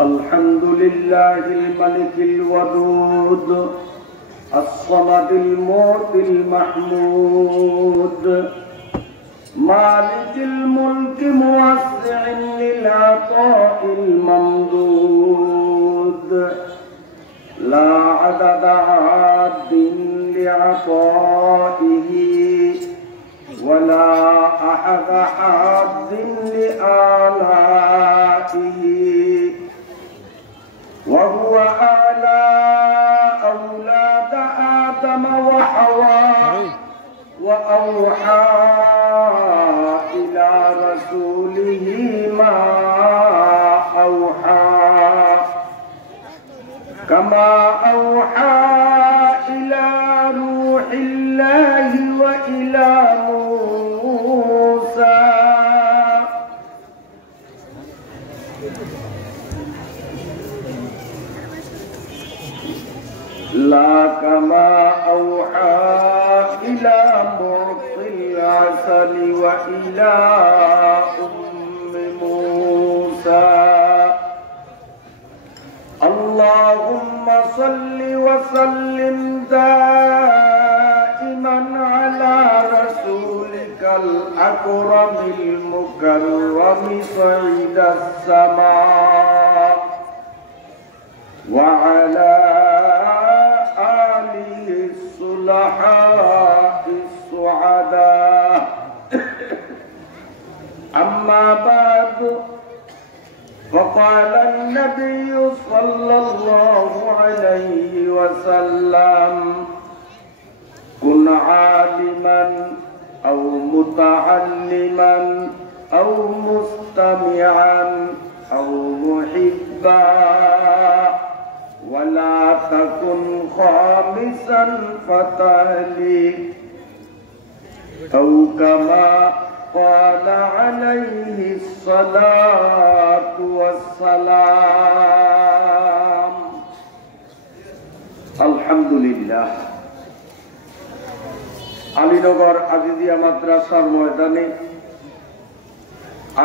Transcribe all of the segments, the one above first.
الحمد لله الملك الودود الصمد المعطي المحمود مالك الملك موسع للعطاء الممدود لا عدد عاد لعطائه ولا أحد حاد لآلائه وهو أعلى أولاد آدم وحواء وأوحى إلى رسوله ما أوحى كما أوحى إلى روح الله وإلى موسى لا كما أوحى إلى معطي العسل وإلى أم موسى اللهم صل وسلم دائما على رسولك الأكرم المكرم صعيد السماء وعلى آله الصلحاء السعداء أما بعد فقال النبي صلى الله عليه وسلم كن عالما أو متعلما أو مستمعا أو محبا ولا تكن خامسا فتهلك أو كما قال عليه الصلاة والسلام الحمد لله আলীনগর আজিজিয়া মাদ্রাসার ময়দানে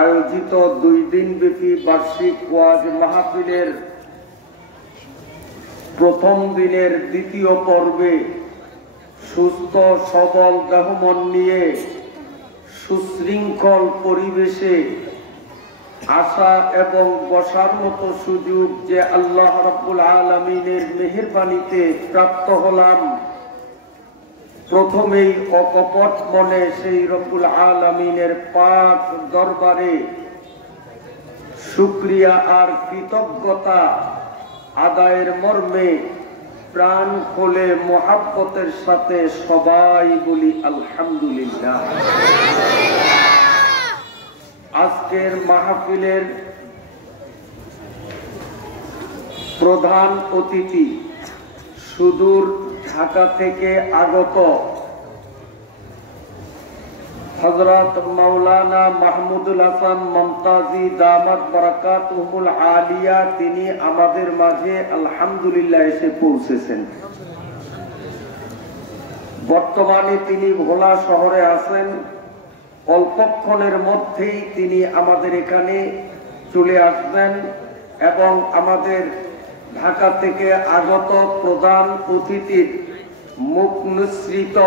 আয়োজিত 2 দিনব্যাপী বার্ষিক ওয়াজ মাহফিলের প্রথম দিনের দ্বিতীয় পর্বে সুস্থ সবল দেহমন নিয়ে সুশৃঙ্খল পরিবেশে আসা এবং বসার মতো সুযোগ যে আল্লাহ রাব্বুল আলামিনের মেহেরবানিতে প্রাপ্ত হলাম, প্রথমেই অকপট মনে সেই রব্বুল আলামিনের পাক দরবারে শুকরিয়া আর কৃতজ্ঞতা আদায়ের মর্মে প্রাণ খুলে মোহাব্বতের সাথে সবাই বলি আলহামদুলিল্লাহ। আজকের মাহফিলের প্রধান অতিথি সুদূর ঢাকা থেকে আগত হযরত মাওলানা মাহমুদুল হাসান মুমতাজি দামাত বারাকাতুহুল আলিয়া, তিনি আমাদের মাঝে আলহামদুলিল্লাহ এসে পৌঁছেছেন। বর্তমানে তিনি ভোলা শহরে আছেন। অল্পক্ষণের মধ্যেই তিনি আমাদের এখানে চলে আসবেন এবং আমাদের ঢাকা থেকে আগত প্রধান অতিথির মুখ নিঃসৃত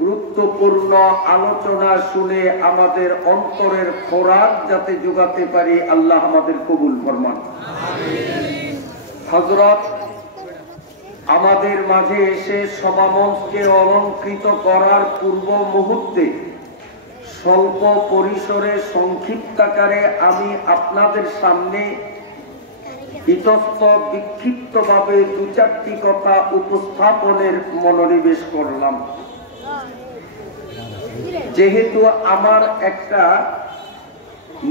গুরুত্বপূর্ণ আলোচনা শুনে আমাদের অন্তরের খোরাক যাতে যোগাতে পারি, আল্লাহ আমাদের কবুল ফরমান। হযরত আমাদের মাঝে এসে সমামঞ্চকে অলঙ্কৃত করার পূর্ব মুহূর্তে স্বল্প পরিসরে সংক্ষিপ্তাকারে আমি আপনাদের সামনে ইতস্ত বিক্ষিপ্তভাবে 2-4টি কথা উপস্থাপনের মনোনিবেশ করলাম। যেহেতু আমার একটা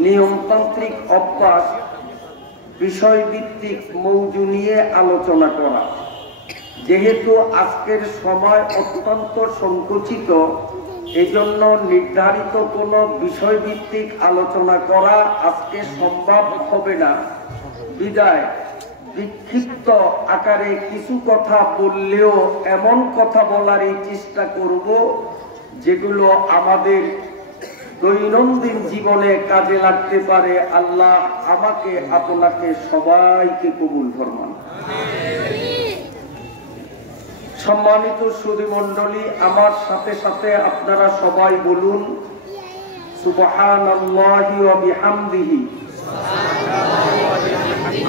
নিয়মতান্ত্রিক অভ্যাস বিষয়ভিত্তিক মৌজু নিয়ে আলোচনা করা, যেহেতু আজকের সময় অত্যন্ত সংকুচিত, এজন্য নির্ধারিত কোনো বিষয়ভিত্তিক আলোচনা করা আজকে সম্ভব হবে না। বিদায় বিক্ষিপ্ত আকারে কিছু কথা বললেও এমন কথা বলারই চেষ্টা করব যেগুলো আমাদের দৈনন্দিন জীবনে কাজে লাগতে পারে। আল্লাহ আমাকে আপনাকে সবাইকে কবুল ফরমান। সম্মানিত সুধী মণ্ডলী, আমার সাথে সাথে আপনারা সবাই বলুন সুবহানাল্লাহি ওয়া বিহামদিহি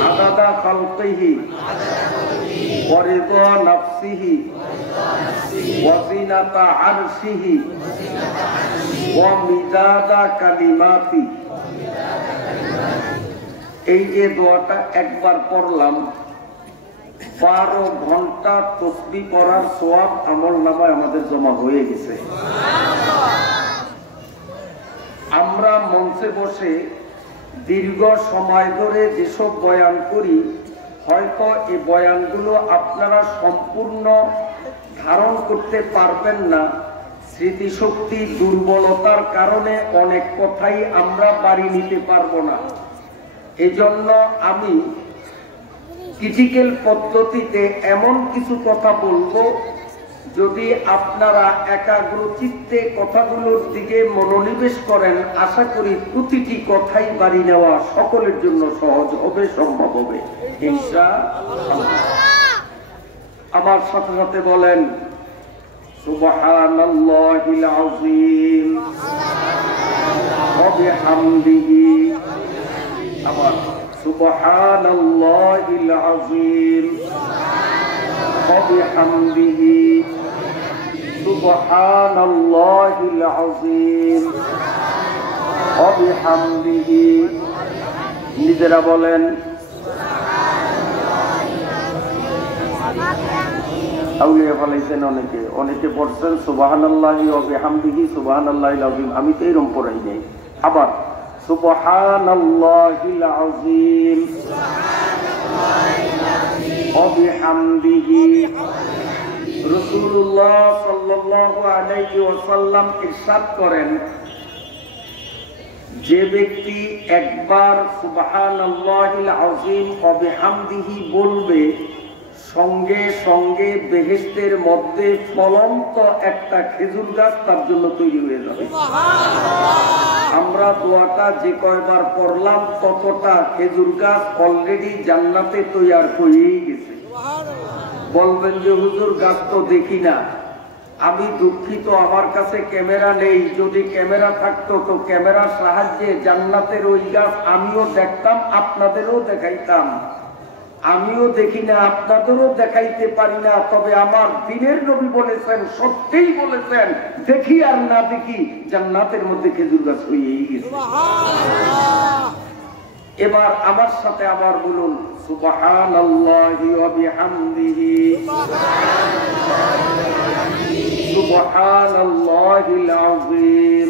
আদাদা খালকিহি ওয়া রিদা নাফসিহি ওয়া জিনাতা আরশিহি ওয়া মিদাদা কালিমাতি। এই যে দোয়াটা একবার পড়লাম, 12 ঘন্টা তাসবিহ পড়ার সওয়াব আমলনামায় আমাদের জমা হয়ে গেছে। আমরা মঞ্চে বসে দীর্ঘ সময় ধরে যেসব বয়ান করি, হয়তো এই বয়ানগুলো আপনারা সম্পূর্ণ ধারণ করতে পারবেন না। স্মৃতিশক্তি দুর্বলতার কারণে অনেক কথাই আমরা বাড়ি নিতে পারবো না। এজন্য আমি ক্রিটিক্যাল পদ্ধতিতে এমন কিছু কথা বলবো, যদি আপনারা একাগ্রচিত্তে কথাগুলোর দিকে মনোনিবেশ করেন, আশা করি প্রতিটি কথাই বাড়ি নেওয়া সকলের জন্য সহজ হবে, সম্ভব হবে ইনশাআল্লাহ। আমার সাথে সাথে বলেন সুবহানাল্লাহিল আযীম ওয়া বিহামদিহি। আবার সুবহানাল্লাহিল আযীম ওয়া বিহামদিহি সুবহানাল্লাহিল আযীম ওয়া বিহামদিহি। নিজেরা বলেন আউলিয়া ফলাইছেন অনেকে, অনেকে পড়ছেন সুবহানাল্লাহি ওয়া বিহামদিহি সুবহানাল্লাহিল আযীম। আমি তো এরকম পড়াই নাই। আবার সুবহানাল্লাহিল আযীম ওয়া বিহামদিহি। রাসূলুল্লাহ সাল্লাল্লাহু আলাইহি ওয়াসাল্লাম ইরশাদ করেন, যে ব্যক্তি একবার সুবহানাল্লাহিল আযীম ওয়া বিহামদিহি বলবে, সঙ্গে সঙ্গে বেহেশতের মধ্যে ফলন্ত একটা খেজুর গাছ তার জন্য তৈরি হয়ে যাবে। আমরা দোয়াটা যে কয়বার পড়লাম, ততটা খেজুর গাছ অলরেডি জান্নাতে তৈরি হয়েই গেছে। বলবেন যে হুজুর গাছ তো দেখি না। আমি দুঃখিত, আমার কাছে ক্যামেরা নেই। যদি ক্যামেরা থাকতো তো ক্যামেরার সাহায্যে জান্নাতের ওই গাছ আমিও দেখতাম, আপনাদেরও দেখাইতাম। আমিও দেখি না, আপনাদেরও দেখাইতে পারি না, তবে আমার দিনের নবী বলেছেন, সত্যিই বলেছেন, দেখি আর না দেখি জান্নাতের মধ্যে খেজুর গাছ হয়েই গেছে। এবার আমার সাথে আবার বলুন সুবহানাল্লাহি ওয়া বিহামদিহি সুবহানাল্লাহিল আযীম।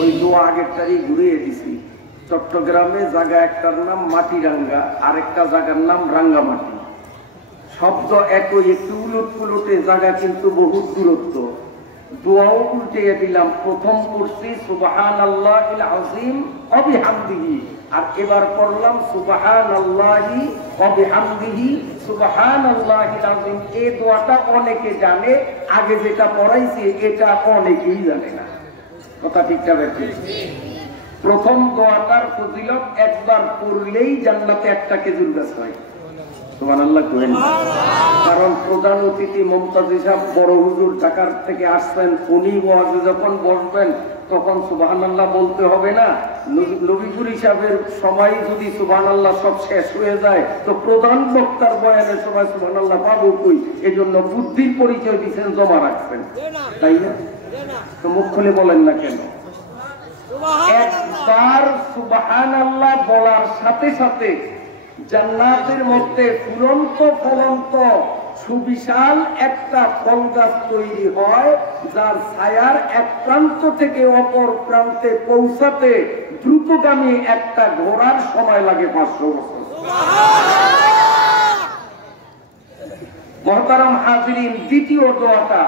ওই দোয়া আগেরটারই ঘুরিয়ে দিছি। চট্টগ্রামে জায়গা একটার নাম মাটিরাঙ্গা, আরেকটা জায়গার নাম রাঙ্গামাটি। শব্দ একই, একটু উলট পুলটে জায়গা, কিন্তু বহু দূরত্ব। দোয়াও উল্টে দিলাম। প্রথম পড়ছি সুবহানাল্লাহিল আযীম ওয়া বিহামদিহি, আর এবার পড়লাম সুবহানাল্লাহি ওয়া বিহামদিহি সুবহানাল্লাহিল আযীম। এই দোয়াটা অনেকে জানে, আগে যেটা পড়াইছি এটা অনেকেই জানে না। কথা ঠিকঠাক আছে? প্রথম দোয়াটার ফজিলত একবার পড়লেই জান্নাতে একটা খেজুর গাছ হয়। সুবহানাল্লাহ করেন। কারণ প্রধান অতিথি মুমতাজি সাহেব বড় হুজুর ঢাকার থেকে আসছেন, উনি ওয়াজে যখন বসবেন তখন সুবহানাল্লাহ বলতে হবে না। নবীপুর হিসাবের সময় যদি সুবহানাল্লাহ সব শেষ হয়ে যায়, তো প্রধান বক্তার বয়ানের সময় সুবহানাল্লাহ পাবো কই? এজন্য বুদ্ধির পরিচয় দিচ্ছেন, জমা রাখছেন, তাই না? তো মুখ খুলে বলেন না কেন? একবার সুবহানাল্লাহ বলার সাথে সাথে জান্নাতের মধ্যে ফুলন্ত ফলন্ত সুবিশাল একটা ফল গাছ তৈরি হয়, যার ছায়ার এক প্রান্ত থেকে অপর প্রান্তে পৌঁছাতে দ্রুতগামী একটা ঘোড়ার সময় লাগে 500 বছর। মুহতারাম হাজিরিন, দ্বিতীয় দোয়াটা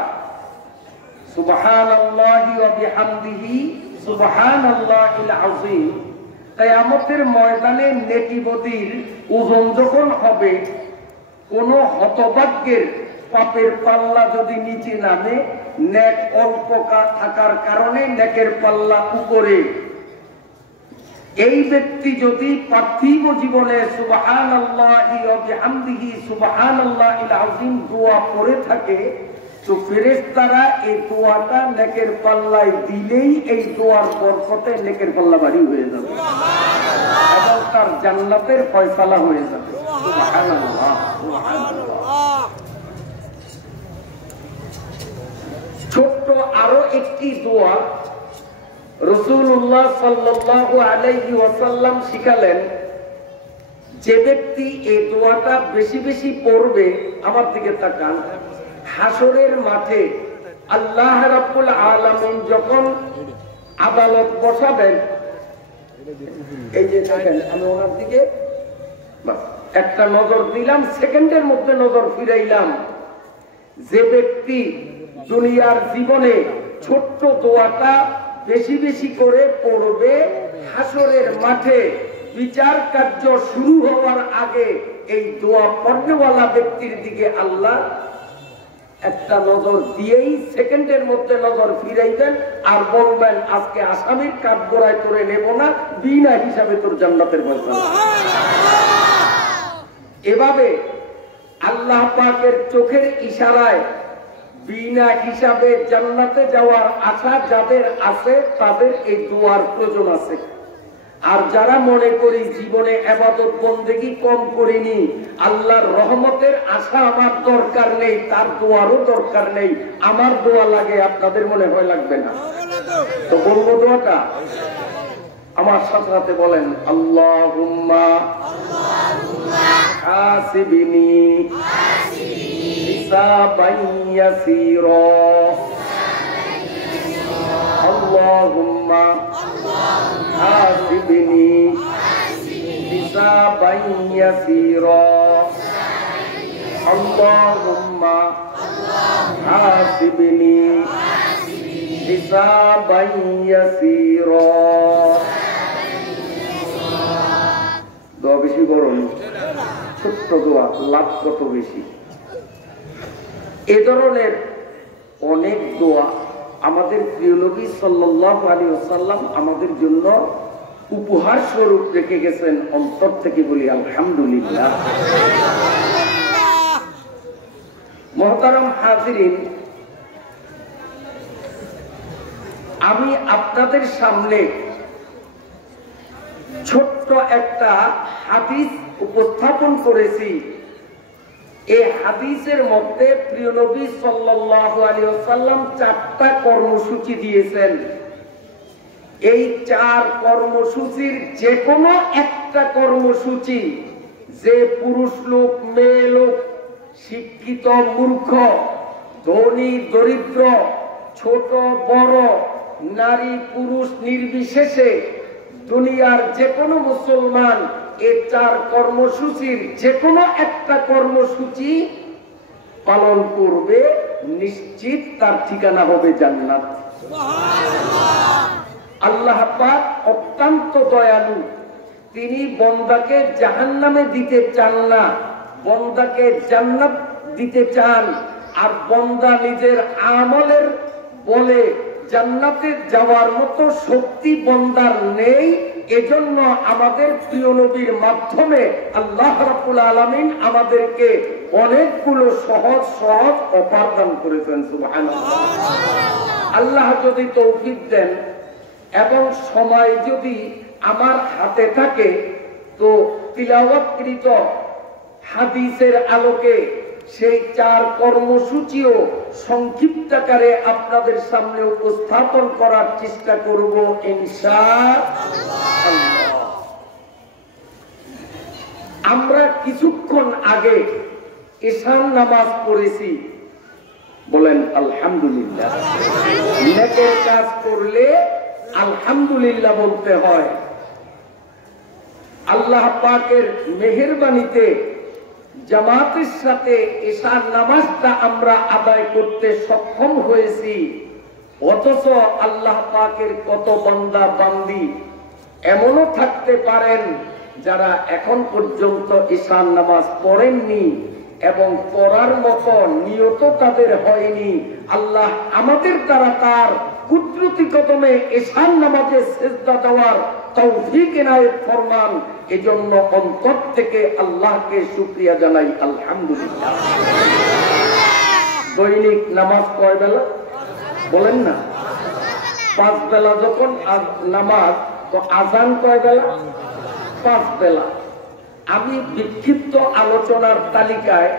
সুবহানাল্লাহি ওয়া বিহামদিহি সুবহানাল্লাহিল আযীম। কিয়ামতের ময়দানে নেকি বদির ওজন যখন হবে, কোন হতভাগ্যের পাপের পাল্লা যদি নিচে নামে, নেক অল্প থাকার কারণে নেকের পাল্লা উপরে। এই ব্যক্তি যদি পার্থিব জীবনে সুবহানাল্লাহি ওয়া বিহামদিহি সুবহানাল্লাহিল আযীম দোয়া পড়ে থাকে, তো ফেরেশতারা এই দোয়াটা নেকের পাল্লায় দিলেই এই দোয়ার বরকতে নেকের পাল্লা ভারী হয়ে যাবে এবং তার জান্নাতের ফয়সালা হয়ে যাবে। সুবহানাল্লাহ, সুবহানাল্লাহ। ছোট্ট আরো একটি দোয়া রাসূলুল্লাহ সাল্লাল্লাহু আলাইহি ওয়াসাল্লাম শিখালেন। যে ব্যক্তি এই দোয়াটা বেশি বেশি পড়বে, আমার দিকে তাকান, হাসরের মাঠে আল্লাহ রাব্বুল আলামিন যখন আদালত বসাবেন, এই যে দেখেন আমি ওনার দিকে একটা নজর দিলাম, সেকেন্ডের মধ্যে নজর ফিরাইলাম। যে ব্যক্তি দুনিয়ার জীবনে ছোট্ট দোয়াটা বেশি বেশি করে পড়বে, হাসরের মাঠে বিচার কার্য শুরু হওয়ার আগে এই দোয়া পড়নেওয়ালা ব্যক্তির দিকে আল্লাহ একটা নজর দিয়েই সেকেন্ডের মধ্যে নজর ফিরাইবেন আর বলবেন, আজকে আসামির কাঠগড়ায় তোরে নেব না, বিনা হিসাবে তোর জান্নাতের ফয়সালা। এভাবে আল্লাহ পাকের চোখের ইশারায় বিনা হিসাবে জান্নাতে যাওয়ার আশা যাদের আছে, তাদের এই দোয়ার প্রয়োজন আছে। আর যারা মনে করি জীবনে ইবাদত বন্দেগী কম করিনি, আল্লাহর রহমতের আশা আমার দরকার নেই, তার দোয়ারও দরকার নেই, আমার দোয়া লাগে, আপনাদের মনে হয় লাগবে না? তো বলবো দোয়াটা আমার সাথে সাথে বলেন, আল্লাহুম্মা হাসিবনি হিসাবান ইয়াসীরা। আল্লাহুম্মা হাসিবনি হিসাবান ইয়াসীরা। আল্লাহুম্মা হাসিবনি হিসাবান ইয়াসীরা। দোয়া বেশি বড়, ছোট্ট দোয়া, লাভ কত বেশি। এ ধরনের অনেক দোয়া আমাদের প্রিয় নবী সাল্লাল্লাহু আলাইহি ওয়াসাল্লাম আমাদের জন্য উপহার স্বরূপ রেখে গেছেন। অন্তর থেকে বলি আলহামদুলিল্লাহ। মুহতারাম হাজিরিন, আমি আপনাদের সামনে ছোট্ট একটা হাদিস উপস্থাপন করেছি। এই হাদিসের মধ্যে প্রিয় নবী সাল্লাল্লাহু আলাইহি ওয়াসাল্লাম 4টা কর্মসূচি দিয়েছেন। এই 4 কর্মসূচির যে কোনো একটা কর্মসূচি যে পুরুষ লোক, মেয়ে লোক, শিক্ষিত মূর্খ, ধনী দরিদ্র, ছোট বড়, নারী পুরুষ নির্বিশেষে দুনিয়ার যে কোনো মুসলমান এই 4 কর্মসূচির যে কোনো একটা কর্মসূচি পালন করবে, নিশ্চিত তার ঠিকানা হবে জান্নাত। আল্লাহ পাক অত্যন্ত দয়ালু, তিনি বন্দাকে জাহান্নামে দিতে চান না, বন্দাকে জান্নাত দিতে চান। আর বন্দা নিজের আমলের বলে জান্নাতে যাওয়ার মতো শক্তি বন্দার নেই। এজন্য আমাদের প্রিয় নবীর মাধ্যমে আল্লাহ রাব্বুল আলামিন আমাদেরকে অনেকগুলো সহজ সহজ অফার দান করেছেন। সুবহানাল্লাহ। আল্লাহ যদি তৌফিক দেন এবং সময় যদি আমার হাতে থাকে, তো তিলাওয়াতকৃত হাদিসের আলোকে সেই 4 কর্মসূচিও সংক্ষিপ্ত আকারে আপনাদের সামনে উপস্থাপন করার চেষ্টা করব ইনশাআল্লাহ। আমরা কিছুক্ষণ আগে ঈশান নামাজ পড়েছি, বলেন আলহামদুলিল্লাহ। নেকের কাজ করলে আলহামদুলিল্লাহ বলতে হয়। আল্লাহ পাকের মেহেরবানিতে জামাতের সাথে ঈশার নামাজটা আমরা আদায় করতে সক্ষম হয়েছি। অথচ আল্লাহ পাকের কত বান্দা বান্দি এমনও থাকতে পারেন যারা এখন পর্যন্ত ঈশার নামাজ পড়েননি, এবং পড়ার মতো নিয়ত তাদের হয়নি। আল্লাহ আমাদের দ্বারা তার কুদরতি কদমে এশার নামাজে সিজদা দেওয়ার তৌফিক এনায়েত ফরমান। এজন্য অন্তর থেকে আল্লাহকে শুকরিয়া জানাই, আলহামদুলিল্লাহ। দৈনিক নামাজ কয় বেলা বলেন না? 5 বেলা। যখন নামাজ, তো আজান কয় বেলা? 5 বেলা। আমি বিক্ষিপ্ত আলোচনার তালিকায়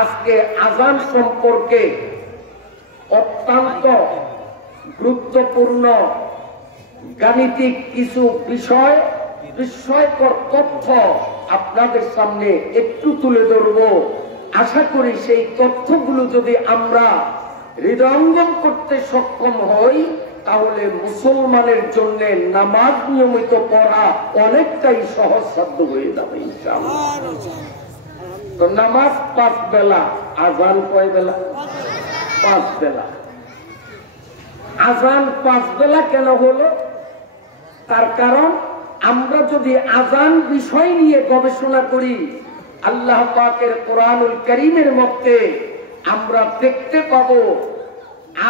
আজকে আজান সম্পর্কে অত্যন্ত গুরুত্বপূর্ণ গাণিতিক কিছু বিষয়, বিস্ময়কর তথ্য আপনাদের সামনে একটু তুলে ধরব। আশা করি সেই তথ্যগুলো যদি আমরা হৃদয়ঙ্গম করতে সক্ষম হই, তাহলে মুসলমানের জন্য নামাজ নিয়মিত পড়া অনেকটাই সহজসাধ্য হয়ে যাবে ইনশাআল্লাহ। তো নামাজ 5 বেলা, আজান কয় বেলা? 5 বেলা। আজান 5 বেলা কেন হলো? তার কারণ আমরা যদি আজান বিষয় নিয়ে গবেষণা করি, আল্লাহ পাকের কোরআনুল কারীমের মধ্যে আমরা দেখতে পাবো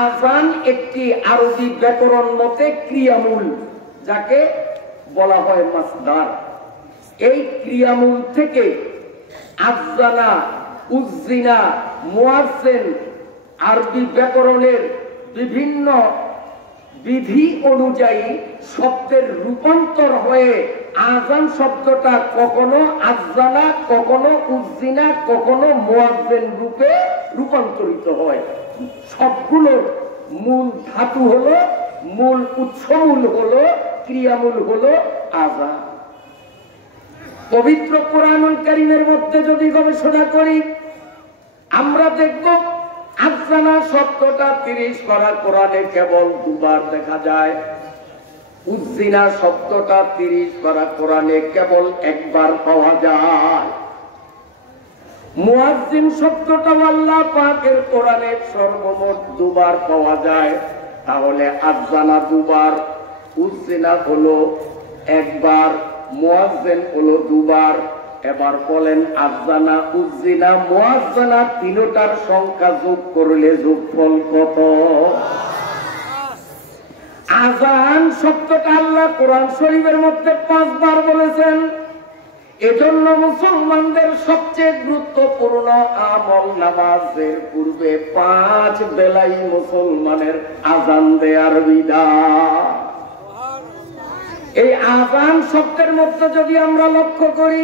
আজান একটি আরবি ব্যাকরণ মতে ক্রিয়ামূল, যাকে বলা হয় মাসদার। এই ক্রিয়ামূল থেকে আযানা, উযজিনা, মুয়াজ্জিন আরবি ব্যাকরণের বিভিন্ন বিধি অনুযায়ী শব্দের রূপান্তর হয়ে আযান শব্দটা কখনো আযানা, কখনো উযজিনা, কখনো মুয়াজ্জিন রূপে রূপান্তরিত হয়। সবগুলোর মূল ধাতু হলো, মূল উৎসমূল হলো, ক্রিয়ামূল হলো আযান। পবিত্র কোরআনুল কারীমের মধ্যে যদি গবেষণা করি, আমরা দেখব আযানা শব্দটা 30 পারা কোরআনে কেবল 2 বার দেখা যায়। উযজিনা শব্দটা 30 পারা কোরআনে কেবল 1 বার পাওয়া যায়। মুয়াজ্জিন শব্দটা আল্লাহ পাকের কোরআনে সর্বমোট 2 বার পাওয়া যায়। তাহলে আযানা 2 বার, উযজিনা হলো 1 বার, মুয়াজ্জিন হলো 2 বার। এবার বলেন আযানা, উযজিনা, মুয়াজ্জানা তিনটার সংখ্যা যোগ করলে যোগফল কত? আযান শব্দটা আল্লাহ কোরআন শরীফের মধ্যে 5 বার বলেছেন। এজন্য মুসলমানদের সবচেয়ে গুরুত্বপূর্ণ আমল নামাজের পূর্বে 5 বেলাই মুসলমানের আযান দেয়ার বিধান। এই আযান শব্দের মধ্যে যদি আমরা লক্ষ্য করি,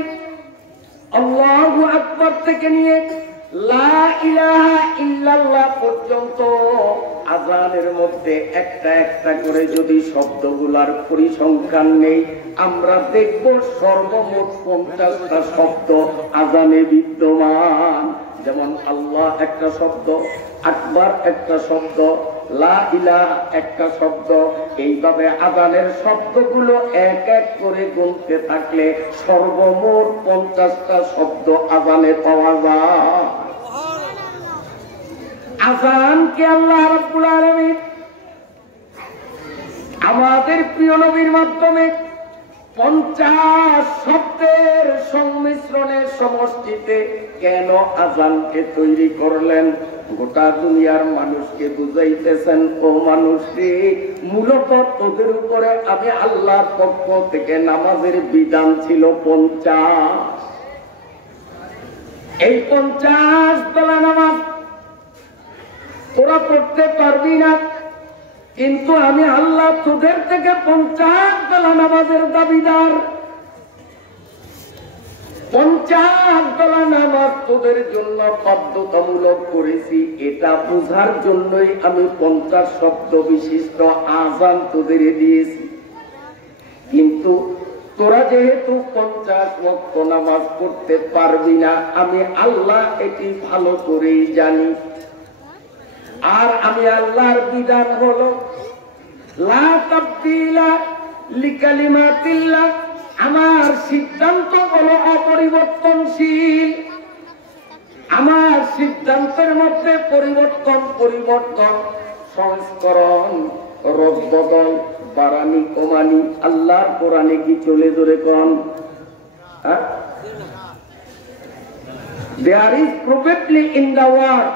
আল্লাহু আকবার থেকে নিয়ে লা ইলাহা ইল্লাল্লাহ পর্যন্ত আযানের মধ্যে একটা একটা করে যদি শব্দগুলার পরিসংখ্যান নেই, আমরা দেখব সর্বমোট 50টা শব্দ আযানে বিদ্যমান। যেমন আল্লাহ একটা শব্দ, আকবার একটা শব্দ, লা ইলাহা একটা শব্দ। এইভাবে আযানের শব্দগুলো এক এক করে গুনতে থাকলে সর্বমোট 50টা শব্দ আযানে পাওয়া যায়। আযানকে আল্লাহ রাব্বুল আলামিন আমাদের প্রিয় নবীর মাধ্যমে 50 শব্দের সংমিশ্রণের সমষ্টিতে কেন আযানকে তৈরি করলেন, গোটা দুনিয়ার মানুষকে বুঝাইতেছেন, ও মানুষরে, মূলত তোদের উপরে আমি আল্লাহর পক্ষ থেকে নামাজের বিধান ছিল 50। এই 50 বেলা নামাজ তোরা পড়তে পারবি না, কিন্তু আমি আল্লাহ তোদের থেকে 50 বেলা নামাজের দাবিদার। 50 বেলা নামাজ তোদের জন্য বাধ্যতামূলক করেছি। এটা বোঝার জন্যই আমি 50 শব্দ বিশিষ্ট আযান তোদের দিয়েছি। কিন্তু তোরা যেহেতু 50 ওয়াক্ত নামাজ পড়তে পারবি না, আমি আল্লাহ এটি ভালো করেই জানি। আর আমি আল্লাহর বিধান হলো লা তাবদীলা লিকালিমাতিল্লাহ, আমার সিদ্ধান্ত হলো অপরিবর্তনশীল। আমার সিদ্ধান্তের মধ্যে পরিবর্তন, সংস্করণ, রদবদল, বাড়ানি কমানি আল্লাহর কোরআনে কি চলে ধরে কোন? There is probably in the world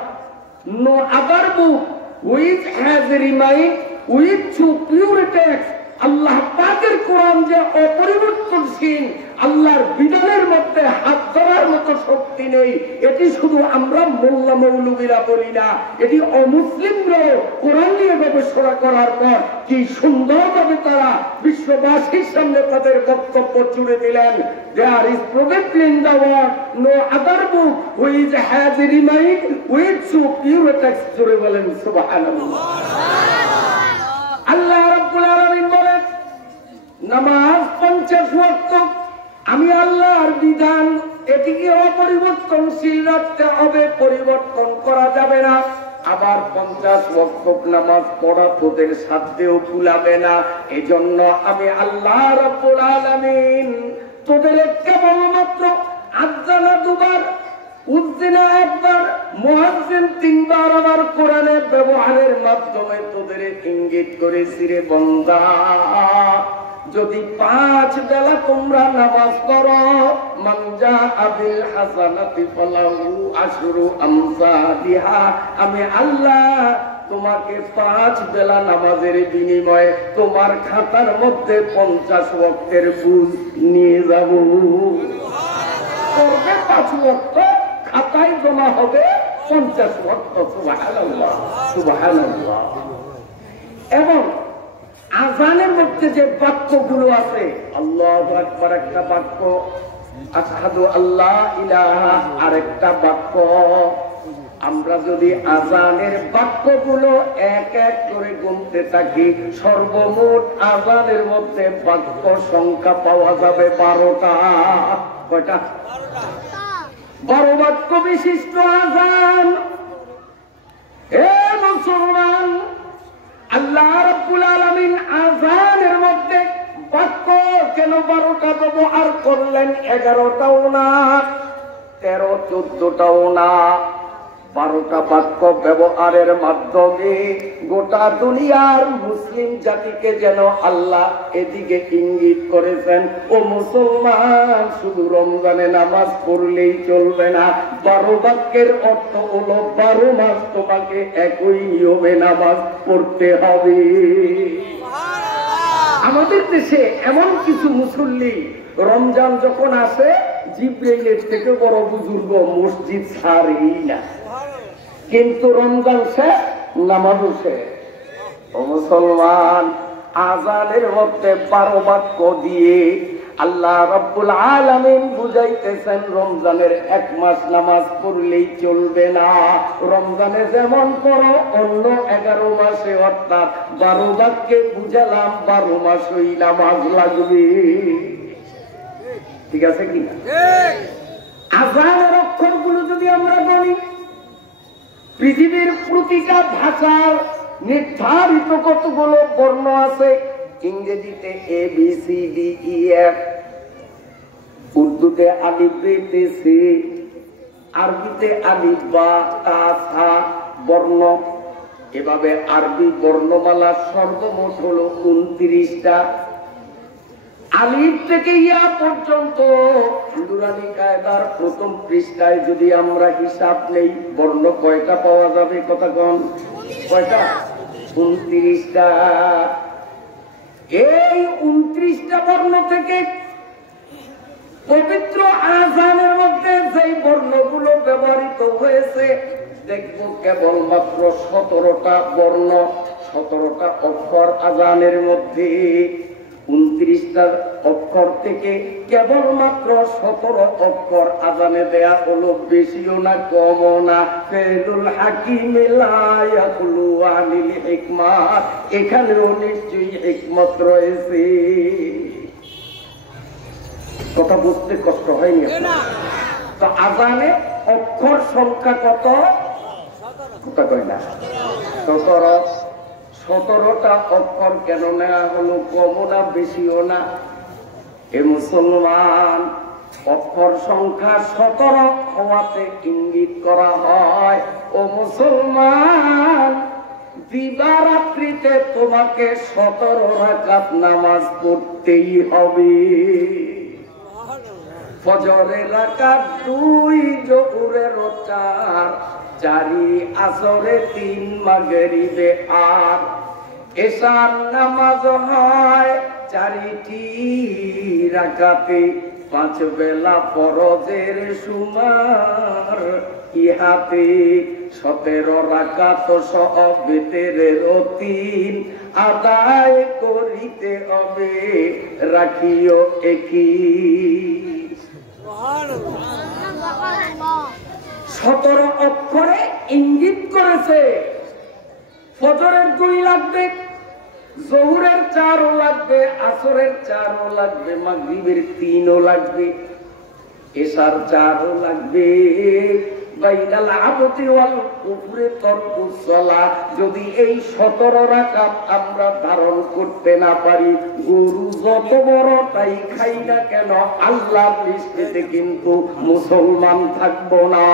no other book which has remained with true pure text. আল্লাহ পাকের কোরআন যে অপরিবর্তনশীল, আল্লাহর বিধানের মধ্যে হাত ধরার মতো শক্তি নেই, এটি শুধু আমরা মোল্লা মৌলবীরা বলি না, এটি অমুসলিমরাও কোরআন নিয়ে গবেষণা করার পর কি সুন্দরভাবে তারা বিশ্ববাসীর সামনে তাদের বক্তব্য জুড়ে দিলেন। There is probably in the world no other book which has remained with true pure text. জুড়ে বলেন সুবহানাল্লাহ। আল্লাহ রাব্বুল আলামিন বলেন, নামাজ 50 ওয়াক্ত আমি আল্লাহর বিধান, এটিকে অপরিবর্তনশীল রাখতে হবে, পরিবর্তন করা যাবে না। আবার 50 ওয়াক্ত নামাজ পড়া তোদের সাধ্যেও কুলাবে না। এজন্য আমি আল্লাহ রাব্বুল আলামিন তোদের কেবলমাত্র আযানা 2 বার, উযিনা 1 বার, মুয়াজ্জিন 3 বার আমার কোরআনের ব্যবহারের মাধ্যমে তোদের ইঙ্গিত করেছি রে বান্দা, যদি 5 বেলা তোমরা নামাজ পড়ো, মানজা আবিল হাসানাতি ফালাহু আশরু আমসালিহা, আমি আল্লাহ তোমাকে 5 বেলা নামাজের বিনিময়ে তোমার খাতার মধ্যে 50 ওয়াক্তের বুঝ নিয়ে যাব। করবে 5 ওয়াক্ত, খাতায় জমা হবে 50 ওয়াক্ত। সুবহানাল্লাহ সুবহানাল্লাহ। এবং আযানের মধ্যে যে বাক্যগুলো আছে, আল্লাহু আকবার একটা বাক্য, আশহাদু আল্লা ইলাহা আরেকটা বাক্য। আমরা যদি আযানের বাক্যগুলো এক এক করে গুনতে থাকি, সর্বমোট আযানের মধ্যে বাক্য সংখ্যা পাওয়া যাবে 12টা। কয়টা? 12 বাক্য বিশিষ্ট আযান। হে মুসলমান, আল্লাহ রাব্বুল আলামিন আযানের মধ্যে বাক্য কেন 12টা ব্যবহার করলেন? 11টাও না, 13, 14টাও না, 12টা বাক্য ব্যবহারের মাধ্যমে গোটা দুনিয়ার মুসলিম জাতিকে যেন আল্লাহ এদিকে ইঙ্গিত করেছেন, ও মুসলমান, শুধু রমজানে নামাজ পড়লেই চলবে না। 12 বাক্যের অর্থ হলো 12 মাস তোমাকে একই নিয়মে নামাজ পড়তে হবে। আমাদের দেশে এমন কিছু মুসল্লি রমজান যখন আসে, জিবরাইলের থেকে বড় বুজুর্গ মসজিদ ছাড়েই না, কিন্তু রমজান শেষ, নামাজ শেষ। ও মুসলমান, আযানের মধ্যে 12 বাক্য দিয়ে আল্লাহ রাব্বুল আলামিন বুঝাইতেছেন, রমজানের 1 মাস নামাজ পড়লেই চলবে না। রমজানে যেমন করো, অন্য 11 মাসে, অর্থাৎ 12 বাক্যে বুঝালাম 12 মাসই নামাজ লাগবে। ঠিক আছে কিনা? আযানের অক্ষরগুলো যদি আমরা গণি, পৃথিবীর প্রতিটা ভাষার নির্ধারিত কতগুলো বর্ণ আছে। ইংরেজিতে ABCDEF, উর্দুতে আলিফ বে সে, আরবিতে আলিফ বা তা সা বর্ণ। এভাবে আরবি বর্ণমালা সর্বমোট হলো 29টা। আলিফ থেকে ইয়া পর্যন্ত নুরানি কায়দার প্রথম পৃষ্ঠায় যদি আমরা হিসাব নেই, বর্ণ কয়টা পাওয়া যাবে? কথা কোন? কয়টা? 29টা। এই 29টা বর্ণ থেকে পবিত্র আযানের মধ্যে যেই বর্ণগুলো ব্যবহৃত হয়েছে, দেখবো কেবলমাত্র 17টা বর্ণ, 17টা অক্ষর আযানের মধ্যে। 29টা অক্ষর থেকে কেবলমাত্র 17 অক্ষর আযানে দেয়া হলো, বেশিও না কমও না। ফেলুল হাকিম লা ইয়াখলু আনিল হিকমাত, এখানেও নিশ্চয়ই হিকমত রয়েছে। কথা বুঝতে কষ্ট হয়নি? তো আযানে অক্ষর সংখ্যা কত? কথা কয় না, 17। 17টা অক্ষর কেন নেওয়া হলো? কমও না, বেশিও না। এ মুসলমান, অক্ষর সংখ্যা 17 হওয়াতে ইঙ্গিত করা হয়, ও মুসলমান, দিবারাত্রিতে তোমাকে 17 রাকাত নামাজ পড়তেই হবে। ফজরের রাকাত 2, জোহরের 4, 4 আসরে 3, মাগরিবে 8, এশার নামাজ হয় 4টি রাকাতে, 5 বেলা ফরজের সুমার ইহাতে, 17 রাকাত সহ ভিতরের 3 আদায় করিতে হবে, রাখিও একই। 17 অক্ষরে ইঙ্গিত করেছে ফজরের 2 লাগবে, জোহরের 4 লাগবে, আসরের 4 লাগবে, মাগরিবের 3 লাগবে, এশার 4 লাগবে। বাইনাল আবদি ওয়াল কুফরি তরকুস সালাত। যদি এই 17 রাকাত আমরা ধারণ করতে না পারি, গরু যত বড় তাই খাই না কেন, আল্লাহর দৃষ্টিতে কিন্তু মুসলমান থাকবো না।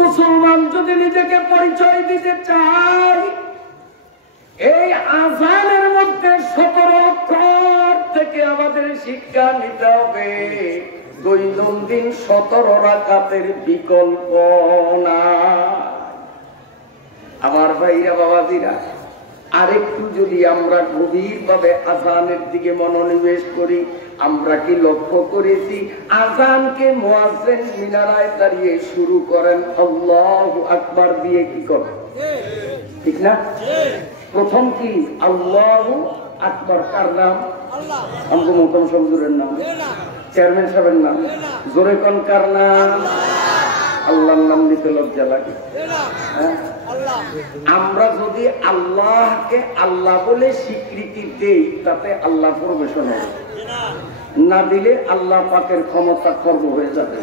মুসলমান যদি নিজেকে পরিচয় দিতে চায়, এই আযানের মধ্যে 17 অক্ষর থেকে আমাদের শিক্ষা নিতে হবে। দৈনন্দিন 17 রাকাতের বিকল্প না। আমার ভাইরা বাবাজিরা, আরেকটু যদি আমরা গভীরভাবে আযানের দিকে মনোনিবেশ করি, আমরা কি লক্ষ্য করেছি আযানকে মুয়াজ্জিন মিনারায় দাঁড়িয়ে শুরু করেন আল্লাহু আকবার দিয়ে, কি করেন? ঠিক না? প্রথম কি আল্লাহু আকবার কার নাম? আল্লাহ। আমগো মোহতরম হুজুরের নাম, চেয়ারম্যান সাহেবের নাম, জোরে কোন কার নাম? আল্লাহর নাম নিতে লজ্জা লাগে। আমরা যদি আল্লাহকে আল্লাহ বলে স্বীকৃতি দেই, তাতে আল্লাহ প্রবেশন হবে, না দিলে আল্লাহ পাকের ক্ষমতা খর্ব হয়ে যাবে।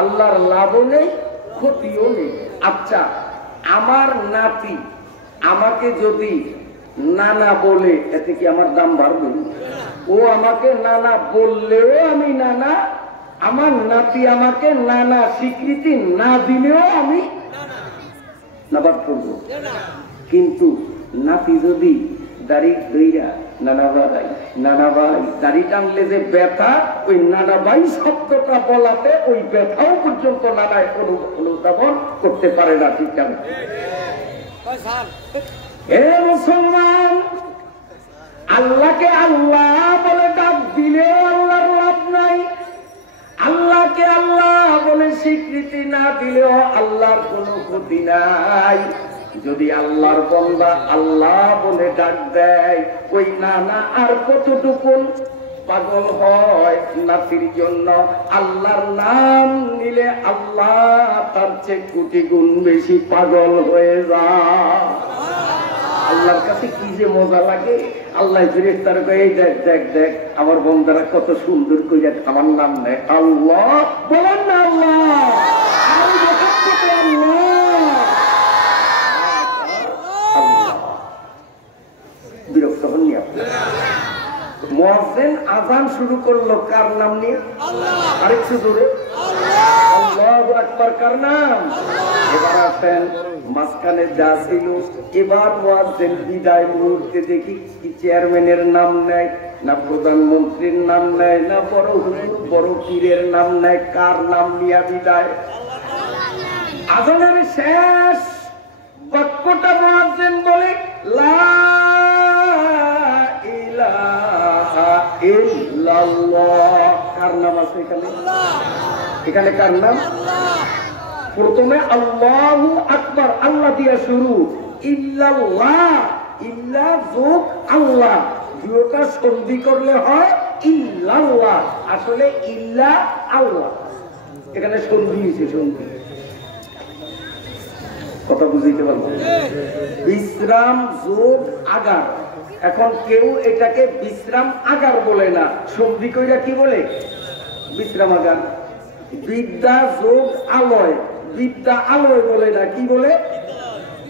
আল্লাহর লাভও নেই, ক্ষতিও নেই। আচ্ছা, আমার নাতি আমাকে যদি নানা বলে, এতে কি আমার দাম বাড়বে? ও আমাকে নানা বললেও আমি নানা, আমার নাতি আমাকে নানা স্বীকৃতি না দিলেও আমি নাবাদ করবো। কিন্তু নাতি যদি দাড়ি দইরা নানা ভাই, নানা ভাই, দাড়ি টানলে যে ব্যথা, ওই নানা ভাই শব্দটা বলাতে ওই ব্যথাও পর্যন্ত নানায় অনুধাবন করতে পারে না। ঠিক আছে? হে মুসলমান, আল্লাহকে আল্লাহ বলে ডাক দিলেও আল্লাহর লাভ নাই, আল্লাহকে আল্লাহ বলে স্বীকৃতি না দিলেও আল্লাহর কোনো ক্ষতি নাই। যদি আল্লাহর বান্দা আল্লাহ বলে ডাক দেয়, ওই নানা আর কতটুকু পাগল হয় নাতির জন্য। আল্লাহর নাম নিলে আল্লাহ তার চেয়ে কোটি গুণ বেশি পাগল হয়ে যায়। আল্লাহর কাছে কি যে মজা লাগে। আল্লাহ ফেরেশতার কয়, এই দেখ দেখ দেখ আমার বান্দারা কত সুন্দর কইরা আমার নাম নেয়। আল্লাহ বলেন না, আল্লাহ বিরক্ত হননি আপনি? মুয়াজ্জিন আযান শুরু করলো কার নাম নিয়ে? আল্লাহ। আরেকটু জোরে আল্লাহু আকবার কার নাম? এবার আসেন মাঝখানে যা ছিল, এবার মুয়াজ্জিন বিদায় মুহূর্তে দেখি কি চেয়ারম্যানের নাম নেয়, না প্রধানমন্ত্রীর নাম নেয়, না বড় হুজুর বড় পীরের নাম নেয়, কার নাম নিয়ে বিদায়? আযানের শেষ বাক্যটা মুয়াজ্জিন বলে লা ইলাহা ইল্লাল্লাহ। কার নাম আছে এখানে? এখানে কার নাম? প্রথমে আল্লাহু আকবার আল্লাহ দিয়া শুরু, ইল্লাল্লাহ, ইল্লা যোগ আল্লাহ, দুটোটা সন্ধি করলে হয় ইল্লাল্লাহ। আসলে ইল্লা আল্লাহ, এখানে সন্ধি হয়েছে, সন্ধি। কথা বুঝতে পারবো? বিশ্রাম যোগ আগার। এখন কেউ এটাকে বিশ্রাম আগার বলে না, সন্ধি কইরা কি বলে? বিশ্রাম আগার। বিদ্যা যোগ আলয়, বিদ্যা আলয় বলে না, কি বলে?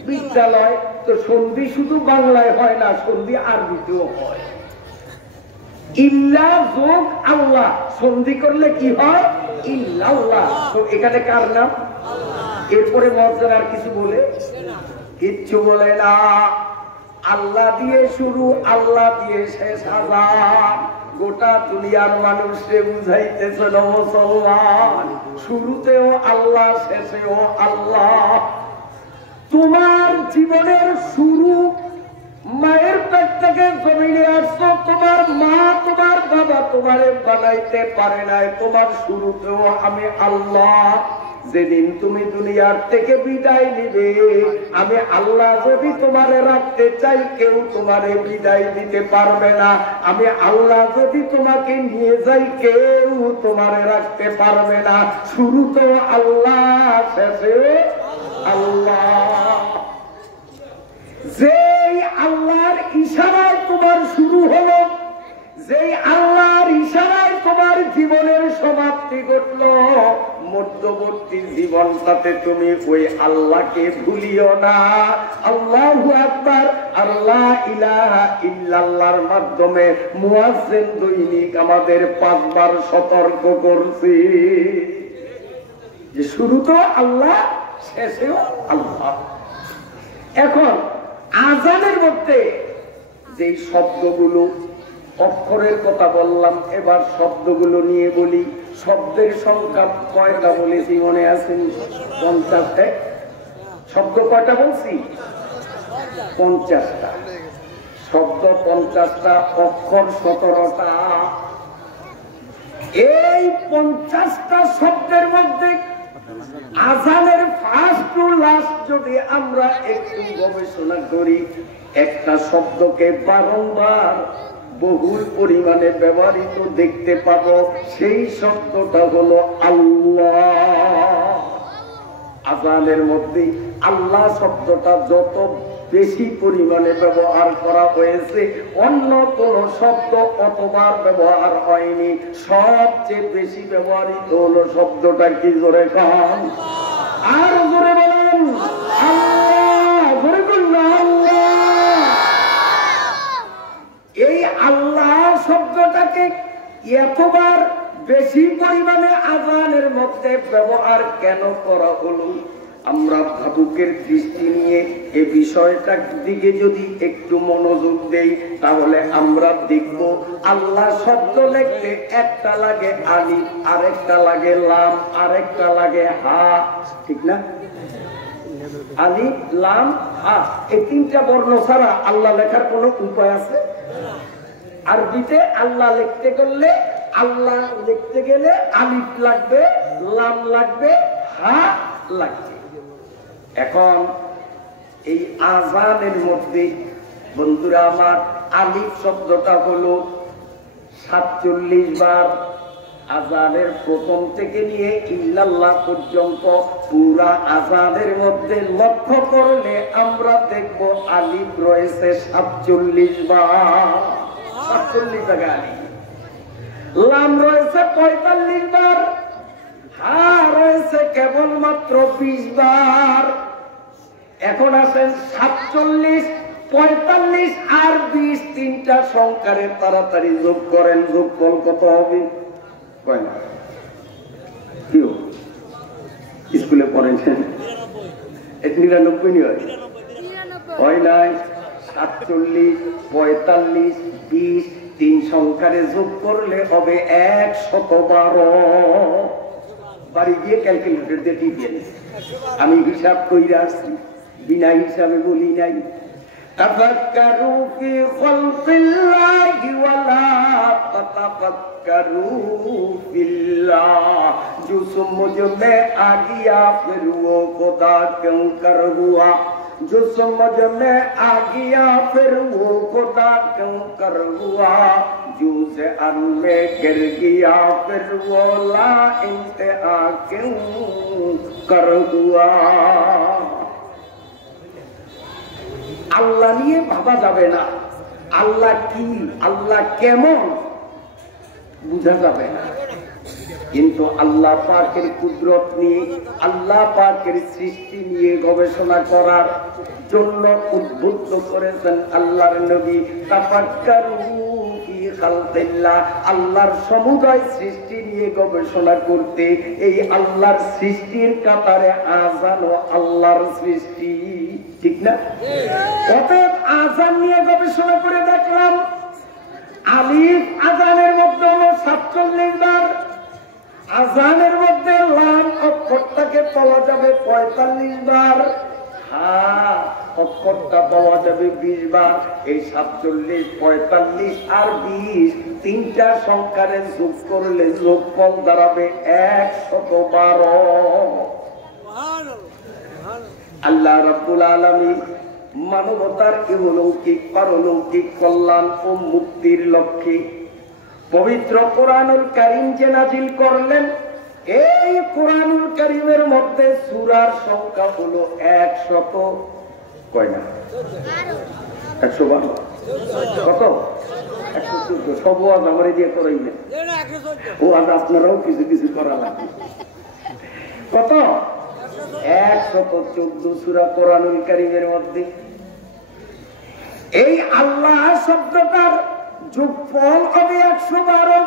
বিদ্যালয়। তো সন্ধি শুধু বাংলায় হয় না, সন্ধি আরবিতেও হয়। ইল্লা যোগ আল্লাহ, সন্ধি করলে কি হয়? ইল্লাল্লাহ। তো এখানে কার নাম? এরপরে মুয়াজ্জিন আর কিছু বলে? কিচ্ছু বলে না। আল্লাহ দিয়ে শুরু, আল্লাহ দিয়ে শেষ। আযান গোটা দুনিয়ার মানুষকে বুঝাইতেছে না মুসলমান, শুরুতেও আল্লাহ, শেষেও আল্লাহ। তোমার জীবনের শুরু মায়ের পেট থেকে জমিনে আসছো, তোমার মা তোমার বাবা তোমারে বানাইতে পারে নাই, তোমার শুরুতেও আমি আল্লাহ। যেদিন তুমি দুনিয়ার থেকে বিদায় নিবে, আমি আল্লাহ যদি তোমারে রাখতে চাই, কেউ তোমারে বিদায় দিতে পারবে না। আমি আল্লাহ যদি তোমাকে নিয়ে যাই, কেউ তোমারে রাখতে পারবে না। শুরুতেও আল্লাহ, শেষে আল্লাহ। যেই আল্লাহর ইশারায় তোমার শুরু হলো, যেই আল্লাহর ইশারায় তোমার জীবনের সমাপ্তি ঘটলো, মধ্যবর্তী জীবনটাতে তুমি ওই আল্লাহকে ভুলিও না। আল্লাহু আকবার, আল্লাহ ইলাহা ইল্লাল্লাহর মাধ্যমে মুয়াজ্জিন দৈনিক আমাদের 5 বার সতর্ক করছি যে শুরু তো আল্লাহ, শেষেও আল্লাহ। এখন আযানের মধ্যে যেই শব্দগুলো, অক্ষরের কথা বললাম, এবার শব্দগুলো নিয়ে বলি। শব্দের সংখ্যা কয়টা বলেছি মনে আছে? 50টা। শব্দ কয়টা বলছি? 50টা শব্দ, 50টা অক্ষর, 17টা। এই 50টা শব্দের মধ্যে আযানের ফার্স্ট টু লাস্ট যদি আমরা একটু গবেষণা করি, একটা শব্দকে বারংবার বহুল পরিমাণে ব্যবহৃত দেখতে পাবো, সেই শব্দটা হলো আল্লাহ। আযানের মধ্যে আল্লাহ শব্দটা যত বেশি পরিমাণে ব্যবহার করা হয়েছে, অন্য কোন শব্দ অতবার ব্যবহার হয়নি। সবচেয়ে বেশি ব্যবহৃত হলো শব্দটা কি? জোরে কান, আর জোরে বলেন আল্লাহ, জোরে বলুন আল্লাহ। এই আল্লাহ শব্দটাকে এতবার বেশি পরিমাণে আযানের মধ্যে ব্যবহার কেন করা হলো? আমরা ভাবুকের দৃষ্টি নিয়ে এই বিষয়টার দিকে যদি একটু মনোযোগ দেই, তাহলে আমরা দেখব আল্লাহ শব্দ লিখতে একটা লাগে আলিফ, আরেকটা লাগে লাম, আরেকটা লাগে হা, ঠিক না? আলিফ, লাম, হা, এই 3টা বর্ণ ছাড়া আল্লাহ লেখার কোনো উপায় আছে? আরবিতে আল্লাহ লিখতে গেলে, আল্লাহ লিখতে গেলে আলিফ লাগবে, লাম লাগবে, হা লাগবে। এখন এই আযানের মধ্যে বন্ধুরা আমার, আলিফ শব্দটা হলো 47 বার। আযানের প্রথম থেকে নিয়ে ইল্লাল্লাহ পর্যন্ত পুরা আযানের মধ্যে লক্ষ্য করলে আমরা দেখব আলিফ রয়েছে 47 বার। 47 জায়গা আলিফ। লাম রয়েছে 45 বার, হা রয়েছে কেবলমাত্র 20 বার। এখন আসেন 47, 45 আর 20, 3টা সংখ্যারে তাড়াতাড়ি যোগ করেন। যোগফল কত হবে? স্কুলে পড়েছেন 99 হয় নাই? 47, 45, 20, 3 সংখ্যারে যোগ করলে হবে 112। বাড়ি গিয়ে ক্যালকুলেটর দিয়ে দিবেন। আমি হিসাব করে আসছি, বিনা হিসাবে বলি নাই। তাফাক্কারু ফি খালকিল্লাহি ওয়া লা তাতাফাক্কারু ফিল্লাহ। जो समझ में आ गया फिर वो खुदा क्यों कर हुआ, जो समझ में आ गया फिर वो खुदा क्यों कर हुआ, जो से अन में गिर गया फिर वो ला इंतहा क्यों कर हुआ। আল্লাহ নিয়ে ভাবা যাবে না, আল্লাহ কি, আল্লাহ কেমন বুঝা যাবে না, কিন্তু আল্লাহ পাকের কুদরত নিয়ে, আল্লাহ পাকের সৃষ্টি নিয়ে গবেষণা করার জন্য উদ্বুদ্ধ করেছেন আল্লাহর নবী। তাফাক্কারু ফি খালকিল্লাহ, আল্লাহর সমুদয় সৃষ্টি নিয়ে গবেষণা করতে। এই আল্লাহর সৃষ্টির কাতারে আযান ও আল্লাহর সৃষ্টি, ঠিক না? অতএব আযান নিয়ে গবেষণা করে দেখলাম আলিফ আযানের মধ্যে হলো 47 বার, আযানের মধ্যে লাম অক্ষরটাকে পাওয়া যাবে 45 বার, হ্যাঁ অক্ষরটা পাওয়া যাবে 20 বার। এই 47, 45 আর 20 তিনটা সংখ্যারে যোগ করলে যোগফল দাঁড়াবে 112। আল্লাহ রাব্বুল আলামিন মানবতার ইহলৌকিক পারলৌকিক কল্যাণ ও মুক্তির লক্ষ্যে পবিত্র কোরআনুল কারীম যে নাজিল করলেন, এই কোরআনুল কারীমের মধ্যে সূরার সংখ্যা হলো 100 কয় না 112 কত 114। সব আজ আমারে দিয়ে করাইলেন, ও আজ আপনারাও কিছু কিছু করা লাগবে। কত 114 সূরা কোরআনুল কারীমের মধ্যে। এই আল্লাহ শব্দটার যোগফল হবে 112।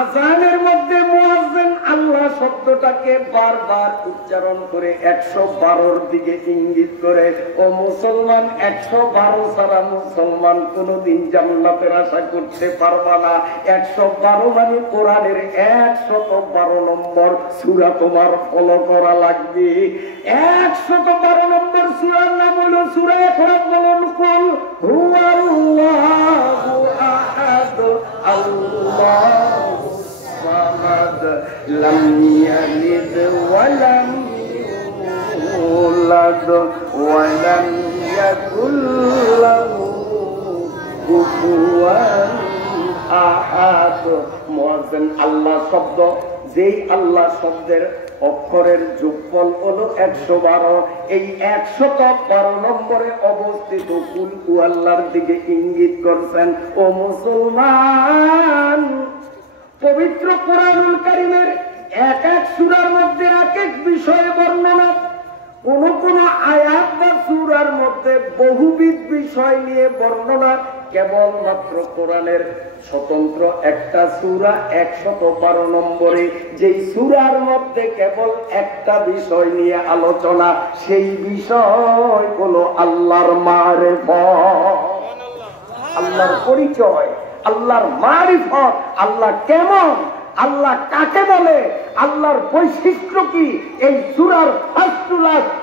আযানের মধ্যে মুয়াজ্জিন আল্লাহ শব্দটাকে বারবার উচ্চারণ করে 112-র দিকে ইঙ্গিত করে। ও মুসলমান, 112 ছাড়া মুসলমান কোনদিন জান্নাতের আশা করতে পারবা না। 112 মানে কোরআনের 112 নম্বর সূরা তোমার ফলো করা লাগবে। 112 নম্বর সূরার নাম হলো সূরা ইখলাস। বলুন কুল হুয়াল্লাহু আহাদ আল্লাহু সামাদ লাম ইয়ালিদ ওয়া লাম ইউলাদ ওয়া লাম ইয়াকুল লাহু কুফুয়ান আহাদ। মুয়াজ্জিন আল্লাহ শব্দ, যেই আল্লাহ শব্দের অক্ষরের যোগফল হলো 112। এই 112 নম্বরে অবস্থিত কুল হুয়াল্লাহর দিকে ইঙ্গিত করছেন। ও মুসলমান, পবিত্র কোরআনুল কারীমের এক এক সূরার মধ্যে এক এক বিষয়ে বর্ণনা, কোন কোন আয়াত বা সূরার মধ্যে বহুবিধ বিষয় নিয়ে বর্ণনা। কেবলমাত্র কোরআনের স্বতন্ত্র একটা সূরা 112 নম্বরে, যেই সূরার মধ্যে কেবল একটা বিষয় নিয়ে আলোচনা, সেই বিষয় হলো আল্লাহর মারিফত, আল্লাহর পরিচয়, আল্লাহর মারিফত। আল্লাহ কেমন, আল্লাহ কাকে বলে, আল্লাহর বৈশিষ্ট্য কি, এই সূরার ফার্স্ট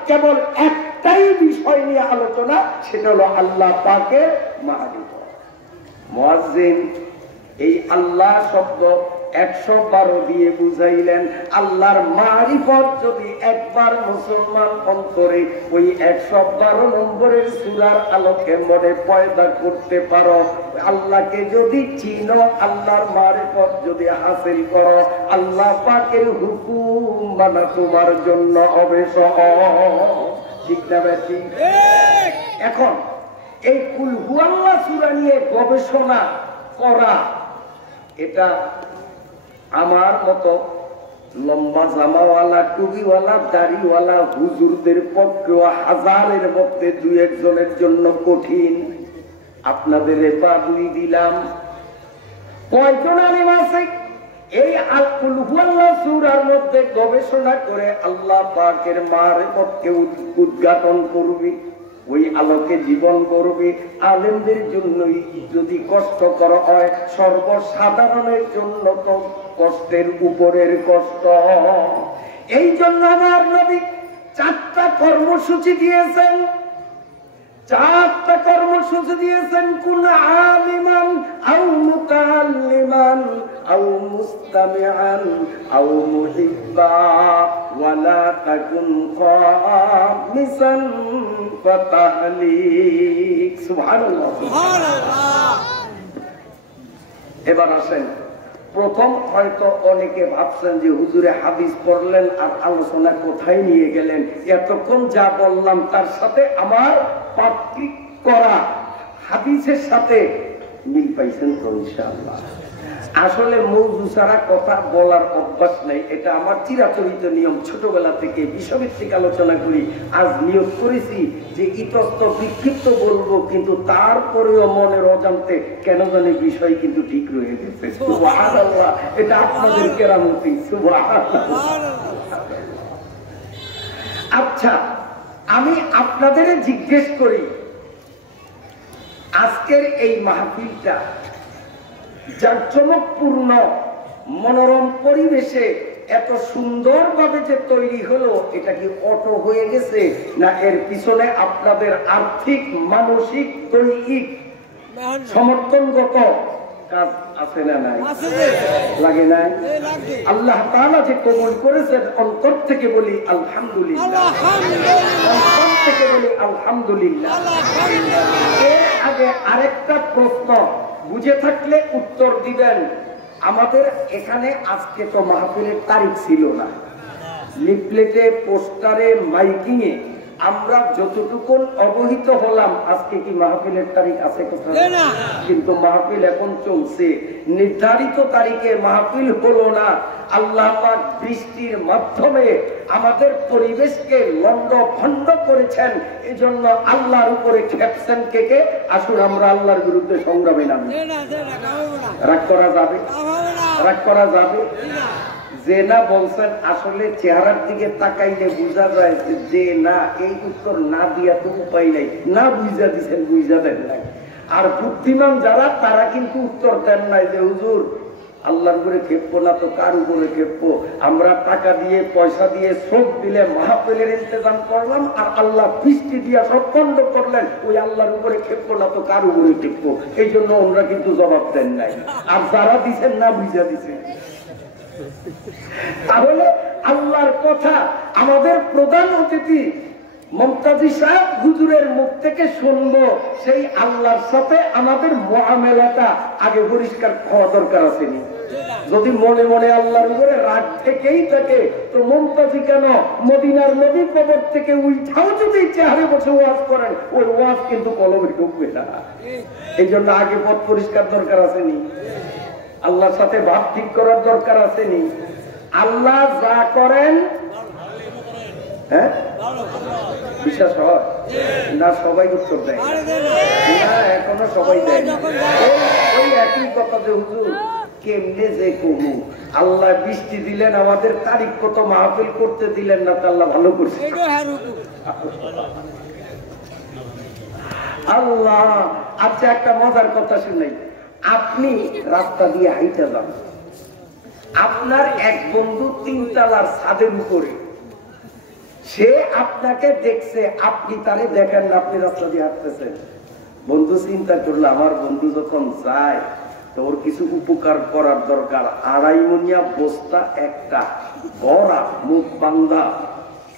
কেবল একটাই বিষয় নিয়ে আলোচনা, সেটা হলো আল্লাহ পাকের মারিফত। মুয়াজ্জিন এই আল্লাহ শব্দ 112 দিয়ে বুঝাইলেন। আল্লাহর মারিফত যদি একবার মুসলমান অন্তরে ওই 112 নম্বরের সূরার আলোকে মনে পয়দা করতে পারো, আল্লাহকে যদি চিনো, আল্লাহর মারিফত যদি হাসিল করো, আল্লাহ পাকের হুকুম মানা তোমার জন্য হবে সহজ। ঠিক না বেশি? এখন এই কুল হুয়াল্লাহ সূরা নিয়ে গবেষণা করা, এটা আমার মতো লম্বা জামাওয়ালা টুপিওয়ালা দাড়িওয়ালা হুজুরদের পক্ষেও হাজারের মধ্যে 2-1 জনের জন্য কঠিন। আপনাদের বাবুই দিলাম, কয়জন আলেম আছে এই কুল হুয়াল্লাহ সূরার মধ্যে গবেষণা করে আল্লাহ পাকের মারিফতকে উদ্ঘাটন করবে, ওই আলোকে জীবন করবে। আলেমদের জন্যই যদি কষ্টকর হয়, সর্বসাধারণের জন্য তো কষ্টের উপরের কষ্ট। এই জন্য আমার নবী 4টা কর্মসূচি দিয়েছেন, 4টা কর্মসূচি দিয়েছেন। কুন আলিমান আও মুতাআল্লিমান আও মুস্তামিআন আও মুহিব্বা ওয়ালা তাকুন খামিসান ফাতাহলিক। সুবহানাল্লাহ, সুবহানাল্লাহ। এবার আসেন, প্রথম হয়তো অনেকে ভাবছেন যে হুজুরে হাদিস পড়লেন আর আলোচনা কোথায় নিয়ে গেলেন, এতক্ষণ যা বললাম তার সাথে আমার পার্থক্য করা হাদিসের সাথে মিল পাইছেন তো? ইনশাআল্লাহ। আসলে মৌজু ছাড়া কথা বলার অভ্যাস নেই, এটা আমার চিরাচরিত নিয়ম। ছোটবেলা থেকে বিষয়ভিত্তিক আলোচনা করি। আজ নিয়োগ করেছি যে ইতস্ত বিক্ষিপ্ত বলবো, কিন্তু তারপরেও মনের অজান্তে কেন জানি বিষয় কিন্তু ঠিক রয়ে গেছে। সুবহানাল্লাহ, এটা আপনাদের কেরামতি। সুবহানাল্লাহ। আচ্ছা, আমি আপনাদের জিজ্ঞেস করি, আজকের এই মাহফিলটা জাঁকজমকপূর্ণ মনোরম পরিবেশে এত সুন্দরভাবে যে তৈরি হলো, এটা কি অটো হয়ে গেছে না এর পিছনে আপনাদের আর্থিক, মানসিক, দৈহিক সমর্থনগত কাজ আছে না নাই? লাগে নাই? আল্লাহ তাআলা যে কবুল করেছেন, অন্তর থেকে বলি আলহামদুলিল্লাহ, অন্তর থেকে বলি আলহামদুলিল্লাহ। এর আগে আরেকটা প্রশ্ন বুঝে থাকলে উত্তর দিবেন। আমাদের এখানে আজকে তো মাহফিলের তারিখ ছিল না, লিফলেটে, পোস্টারে, মাইকিং এ আমরা যতটুকু অবহিত হলাম, আজকে কি মাহফিলের তারিখ আছে কোথাও? কিন্তু মাহফিল এখন চলছে, নির্ধারিত তারিখে মাহফিল হলো না। আল্লাহ পাক বৃষ্টির মাধ্যমে আমাদের পরিবেশকে লন্ডভন্ড করেছেন, এজন্য আল্লাহর উপরে খেপছেন কে? আসুন আমরা আল্লাহর বিরুদ্ধে সংগ্রামে নামি। রাগ করা যাবে? রাগ করা যাবে? যে না বলছেন, আসলে চেহারার দিকে তাকাইলে বোঝা যায় যে না, এই উত্তর না দিয়া তো উপায় নাই, না বুঝা দিচ্ছেন, বুঝা দেন নাই। আর বুদ্ধিমান যারা, তারা কিন্তু উত্তর দেন নাই যে হুজুর আল্লাহর উপরে খেপবো না তো কার উপরে খেপবো? আমরা টাকা দিয়ে, পয়সা দিয়ে, শ্রম দিলে মাহফিলের ইন্তজাম করলাম, আর আল্লাহ বৃষ্টি দিয়া সব বন্ধ করলেন, ওই আল্লাহর উপরে খেপবো না তো কার উপরে খেপবো? এই জন্য ওনারা কিন্তু জবাব দেন নাই। আর যারা দিচ্ছেন না বুঝা দিচ্ছেন। তাহলে আল্লাহর কথা আমাদের প্রধান অতিথি মুফতি সাহেব হুজুরের মুখ থেকে শুনবো, সেই আল্লাহর সাথে আমাদের মুআমালাটা আগে পরিষ্কার হওয়া দরকার আছে। যদি মনে মনে আল্লাহর উপরে রাগ থেকেই থাকে, তো মুফতি কেন মদিনার নবী কবর থেকে উঠাও যদি চেহারে বসে ওয়াজ করেন, ওই ওয়াজ কিন্তু কলমে ঢুকবে না। এই জন্য আগে পথ পরিষ্কার দরকার আসেনি, আল্লাহর সাথে ভাব ঠিক করার দরকার আসেনি। আল্লাহ যা করেন, হ্যাঁ বিশ্বাস হয় না? সবাই উত্তর দেয় না, এখনো সবাই দেয় না। ওই একই কথা যে হুজুর কেমনে যে কবু, আল্লাহ বৃষ্টি দিলেন, আমাদের তারিখ কত মাহফিল করতে দিলেন না, তা আল্লাহ ভালো করছে। আল্লাহ। আচ্ছা, একটা মজার কথা শুনাই। আপনি রাস্তা দিয়ে হাইটা যান, আপনার এক বন্ধু 3 তলার ছাদের উপরে, সে আপনাকে দেখছে, আপনি তারে দেখেন না, আপনি রাস্তা দিয়ে হাঁটতেছেন। বন্ধু চিন্তা করলো, আমার বন্ধু যখন যায় তো ওর কিছু উপকার করার দরকার। 2.5 মণিয়া বস্তা একটা ভরা, মুখ বান্ধা,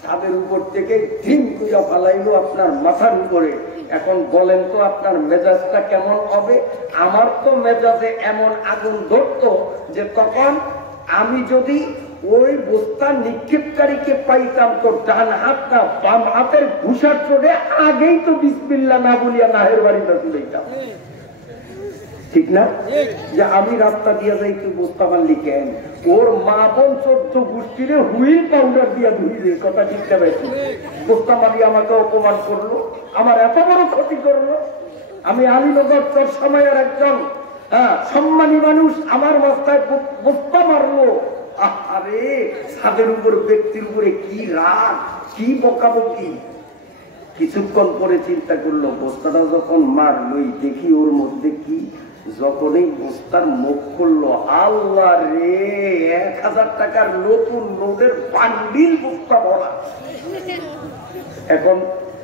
ছাদের উপর থেকে ধিম করে ফালাইলো আপনার মাথার উপরে। এখন বলেন তো আপনার মেজাজটা কেমন হবে? আমার তো মেজাজে এমন আগুন ধরতো যে তখন আমি যদি ওই বস্তা নিক্ষেপকারীকে পাইতাম, তো ডান হাত না বাম হাতের ঘুষার চোটে আগেই তো বিসমিল্লাহ না বলিয়া নাহের বাড়িটা তুলেইতাম। ঠিক না? যে আমি রাস্তা দিয়ে যাই, তুই বস্তা মারলি কেন? ওর মা বোন 14 গোষ্ঠীরে হুইল পাউডার দিয়া ধুইলে, কথা ঠিক না? বস্তা মারি আমাকে অপমান করলো, আমার এত বড় ক্ষতি করলো। আমি আলীনগর তোর সময়ের একজন সম্মানী মানুষ, আমার রাস্তায় বস্তা মারলো। আরে ছাদের উপর ব্যক্তির উপরে কি রাগ, কি বকাবকি। কিছুক্ষণ পরে চিন্তা করলো, বস্তাটা যখন মারলই, দেখি ওর মধ্যে কি। যখনই বস্তার মুখ করলো, আল্লাহ রে, 1000 টাকার নতুন নোটের বান্ডিল বস্তা ভরা। এখন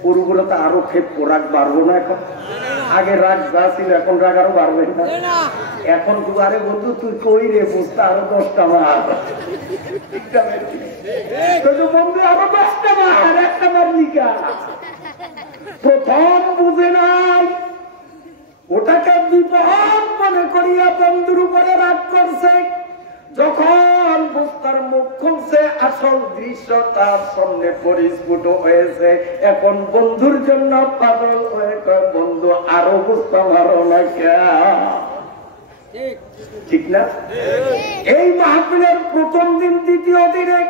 ওর উপরে তো আরো ক্ষেপ, রাগ বাড়বো না? এখন আগে রাগ যা ছিল, এখন রাগ আরো বাড়বে না? এখন তুই, আরে বন্ধু তুই কই রে, বস্তা আরো 10টা মার। বন্ধু আরো 10টা মার, একটা মার লিখা। প্রথম বুঝে নাই, ওটাকে বিপদ মনে করিয়া বন্ধুর উপরে রাগ করছে। যখন বস্তার মুখ খুলছে, আসল দৃশ্য তার সামনে পরিস্ফুট হয়েছে। এখন বন্ধুর জন্য পাগল হয়ে কয়, বন্ধু আরো বস্তা মারো না কেন? ঠিক না? এই মাহফিলের প্রথম দিন, দ্বিতীয় দিনে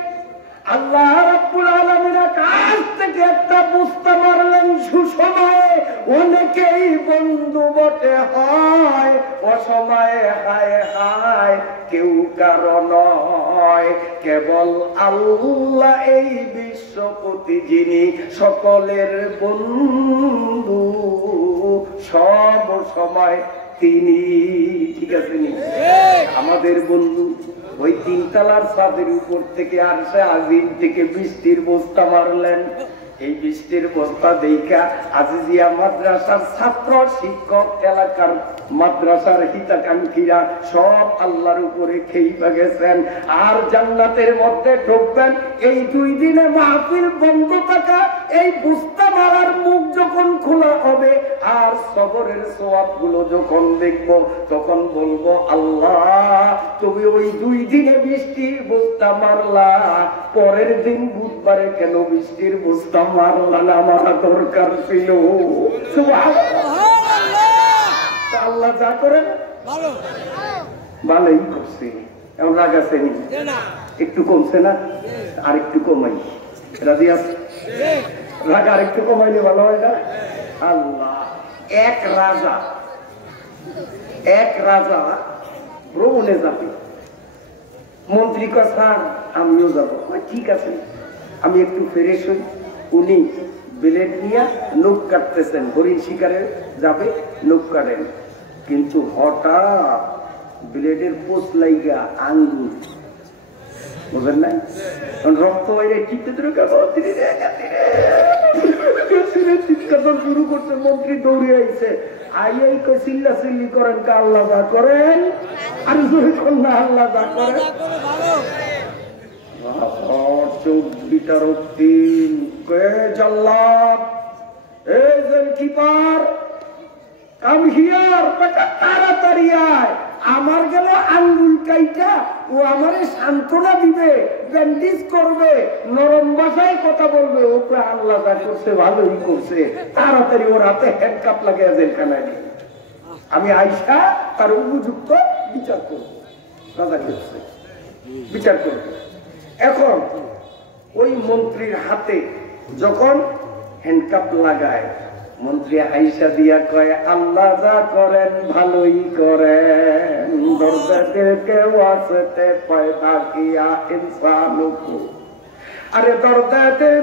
আল্লাহ রাব্বুল আলামিন কাছ থেকে একটা বস্তা মারলেন সুসময়ে। অনেকেই বন্ধু বটে হয়, অসময়ে হায় হায় কেউ কারণ নয়, কেবল আল্লাহ এই বিশ্বপতি, যিনি সকলের বন্ধু সব সময় তিনি। ঠিক আছে নি? আমাদের বন্ধু ওই 3 তলার ছাদের উপর থেকে আরশে আজিম থেকে বৃষ্টির বস্তা মারলেন। এই বৃষ্টির বস্তা দেখা আজিজিয়া মাদ্রাসার ছাত্র শিক্ষক এলাকার মাদ্রাসার হিতাকাঙ্ক্ষীরা সব আল্লাহর উপরে খেইবা গেছেন। আর জান্নাতের মধ্যে ঢুকবেন। এই 2 দিনে মাহফিল বন্ধ থাকা এই বস্তা মারার মুখ যখন খোলা হবে আর সবরের সওয়াব গুলো যখন দেখবো তখন বলবো, আল্লাহ তুমি ওই 2 দিনে বৃষ্টির বস্তা মারলা, পরের দিন বুধবারে কেন বৃষ্টির বস্তা মারলা না? মারা দরকার ছিল। আল্লাহ যা করেন ভালোই করছে। এখন রাগ আছে নি? একটু কমছে না? আর একটু কমাই। রাজি আছে? রাগ আর একটু কমাইলে ভালো হয় না? আল্লাহ এক রাজা ভ্রমণে যাবে। মন্ত্রী কয়, স্যার আমিও যাবো। ঠিক আছে, আমি একটু ফ্রেশ হই। উনি ব্লেড নিয়ে নখ কাটতেছেন, হরিণ শিকারে যাবে, নখ কাটেন। কিন্তু হঠাৎ ব্লেডের পোষ লাইগা আঙ্গুল, বুঝলেন না? রক্ত বাইরে টিপতে শুরু করছে। মন্ত্রী দৌড়ে আইছে, আইয়াই চিল্লা চিল্লি করেন, কা আল্লাহ যা করেন। আর কন্যা আল্লাহ যা করেন। চোখ বিতারক দিন জাল্লাদ, এই জেলকিপার কাম হিয়ার, তাড়াতাড়ি আয়। আমার গেল আঙ্গুল কাইটা, ও আমারে সান্ত্বনা দিবে, ব্যান্ডেজ করবে, নরম ভাষায় কথা বলবে। ওকে আল্লাহ যা করছে ভালোই করছে। তাড়াতাড়ি ওর হাতে হ্যান্ডকাপ লাগিয়ে জেলখানায় নিয়ে আমি আইসা তার উপযুক্ত বিচার করব। রাজা করছে বিচার করব। এখন ওই মন্ত্রীর হাতে যখন হ্যান্ডকাপ লাগায়, মন্ত্রী আইসা দিয়া কয়, আল্লাহ যা করেন ভালোই করেন। দরজাদের কেউ আসতে পয়দা কিয়া ইনসানুকু, अरे दर्द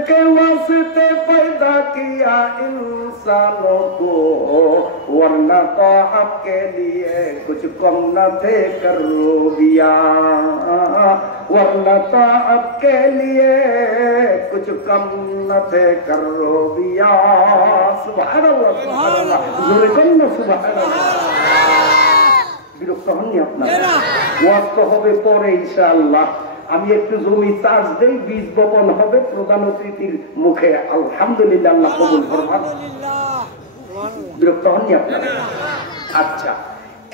के वास्ते पैदा किया इंसानों को, वरना तो आपके लिए कुछ कम न थे करोगिया, वरना तो आपके लिए कुछ कम न थे करोगिया। सुभान अल्लाह, सुभान अल्लाह, जोरे कन्ना सुभान अल्लाह। বিরক্ত হননি আপনারা? ওয়াজ তো হবে পরে ইনশাআল্লাহ। আমি একটু জমি চাষ দেই, বীজ বপন হবে প্রধান অতিথির মুখে। আলহামদুলিল্লাহ, আল্লাহ কবুল করবেন। বিরক্ত হননি আপনারা? আচ্ছা,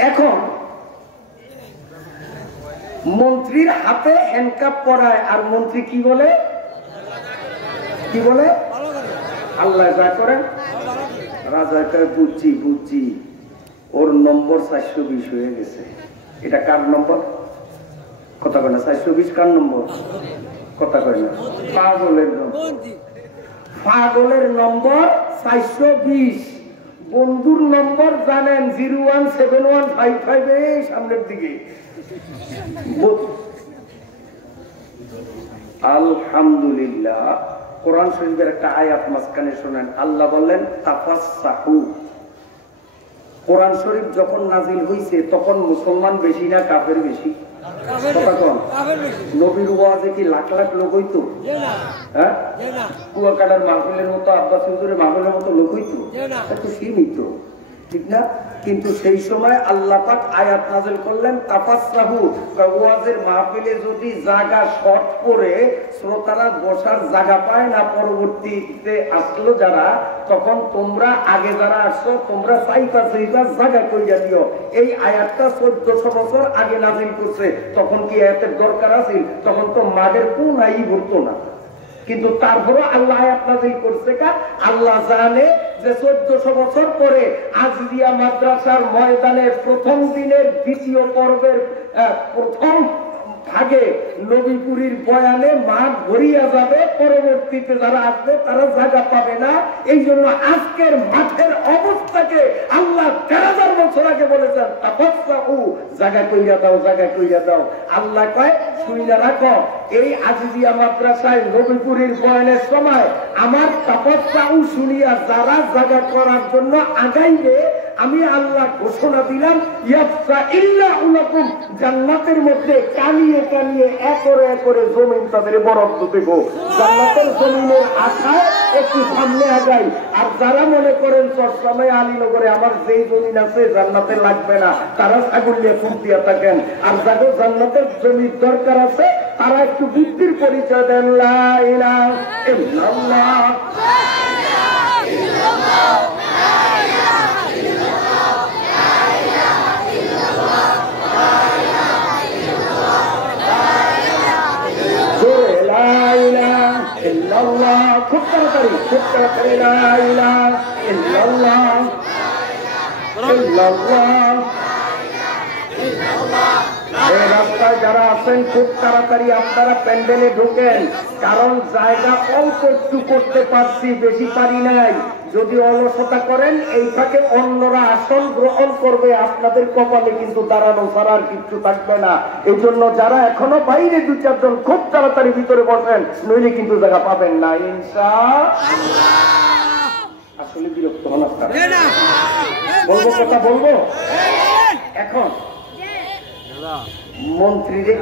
এখন মন্ত্রীর হাতে হ্যান্ডকাপ পরায় আর মন্ত্রী কি বলে? কি বলে? আল্লাহ যা করেন। রাজা কয়, বুঝছি বুঝছি, ওর নম্বর 420 হয়ে গেছে। এটা কার নম্বর? কথা কয় না। 420 কার নম্বর? কথা কয় না। পাগলের নম্বর। পাগলের নম্বর 420। বন্ধুর নম্বর জানেন 017155, এই সামনের দিকে। আলহামদুলিল্লাহ, কোরআন শরীফের একটা আয়াত মাঝখানে শোনেন। আল্লাহ বললেন তাফাসসাহু। কোরআন শরীফ যখন নাজিল হইছে তখন মুসলমান বেশি না কাফের বেশি? কথা কন। নবীর ওয়াজে কি লাখ লাখ লোক হইতো? হ্যাঁ, কুয়াকাটার মাহফিলের মতো, আব্বাস হুজুরের মাহফিলের মতো লোক হইতো? একটু সীমিত, ঠিক না? কিন্তু সেই সময় আল্লাহ পাক আয়াত নাযিল করলেন তাফাসসাহু। ওয়াজের মাহফিলে যদি জায়গা শর্ট করে শ্রোতারা বসার জায়গা পায় না, পরবর্তীতে আসলো যারা, তখন তোমরা আগে যারা আসছো তোমরা চাইবা জায়গা কইরা দিও। এই আয়াতটা 1400 বছর আগে নাযিল করছে। তখন কি আয়াতের দরকার আছে? তখন তো মাদের কোন আই ভরতো না। কিন্তু তারপরে আল্লাহ আয়াত নাযিল করছে। আল্লাহ জানে যে 1400 বছর পরে আজিজিয়া মাদ্রাসার ময়দানে প্রথম দিনের দ্বিতীয় পর্বের প্রথম ভাগে নবীপুরীর বয়ানে মাঠ ভরিয়া যাবে, পরবর্তীতে যারা আসবে তারা জায়গা পাবে না। এই জন্য আজকের মাঠের অবস্থাকে আল্লাহ ১৩,০০০ বছর আগে বলেছেন তাফাসসাহু, জায়গা কইরা দাও, জায়গা কইরা দাও। আল্লাহ কয় শুইনা রাখো, এই আজিজিয়া মাদ্রাসায় নবীপুরীর বয়ানের সময় আমার তাফাসসাহু শুনিয়া যারা জায়গা করার জন্য আগাইবে, আমি আল্লাহ ঘোষণা দিলাম ইয়াফসাইল্লাহুলাকুম, জান্নাতের মধ্যে কানিয়ে কানিয়ে একরে একরে জমিন তাদের বরাদ্দ দেব। জান্নাতের জমিনের আশায় একটু সামনে আগাই। আর যারা মনে করেন চট্টগ্রামে আলীনগরে আমার যেই জমিন আছে জান্নাতে লাগবে না, তারা ছাগল নিয়ে ফুটিয়া থাকেন। আর যাদের জান্নাতের জমির দরকার আছে তারা একটু বুদ্ধির পরিচয় দেন। লা ইলাহা ইল্লাল্লাহ, খুব তাড়াতাড়ি, খুব তাড়াতাড়ি, লা ইলাহা ইল্লাল্লাহ, এই রাস্তায় যারা আছেন খুব তাড়াতাড়ি আপনারা প্যান্ডেলে ঢোকেন, কারণ জায়গা অল্প একটু করতে পারছি, বেশি পারি নাই। যদি অলসতা করেন এই ফাঁকে অন্যরা আসন গ্রহণ করবে, আপনাদের কপালে কিন্তু দাঁড়ানো ছাড়া আর কিচ্ছু থাকবে না। এই জন্য যারা এখনো বাইরে ২-৪ জন খুব তাড়াতাড়ি ভিতরে বসেন, নইলে কিন্তু জায়গা পাবেন না ইনশাআল্লাহ। আসলে বিরক্ত হন আপনারা, বলবো কথা বলবো। এখন মন্ত্রীরে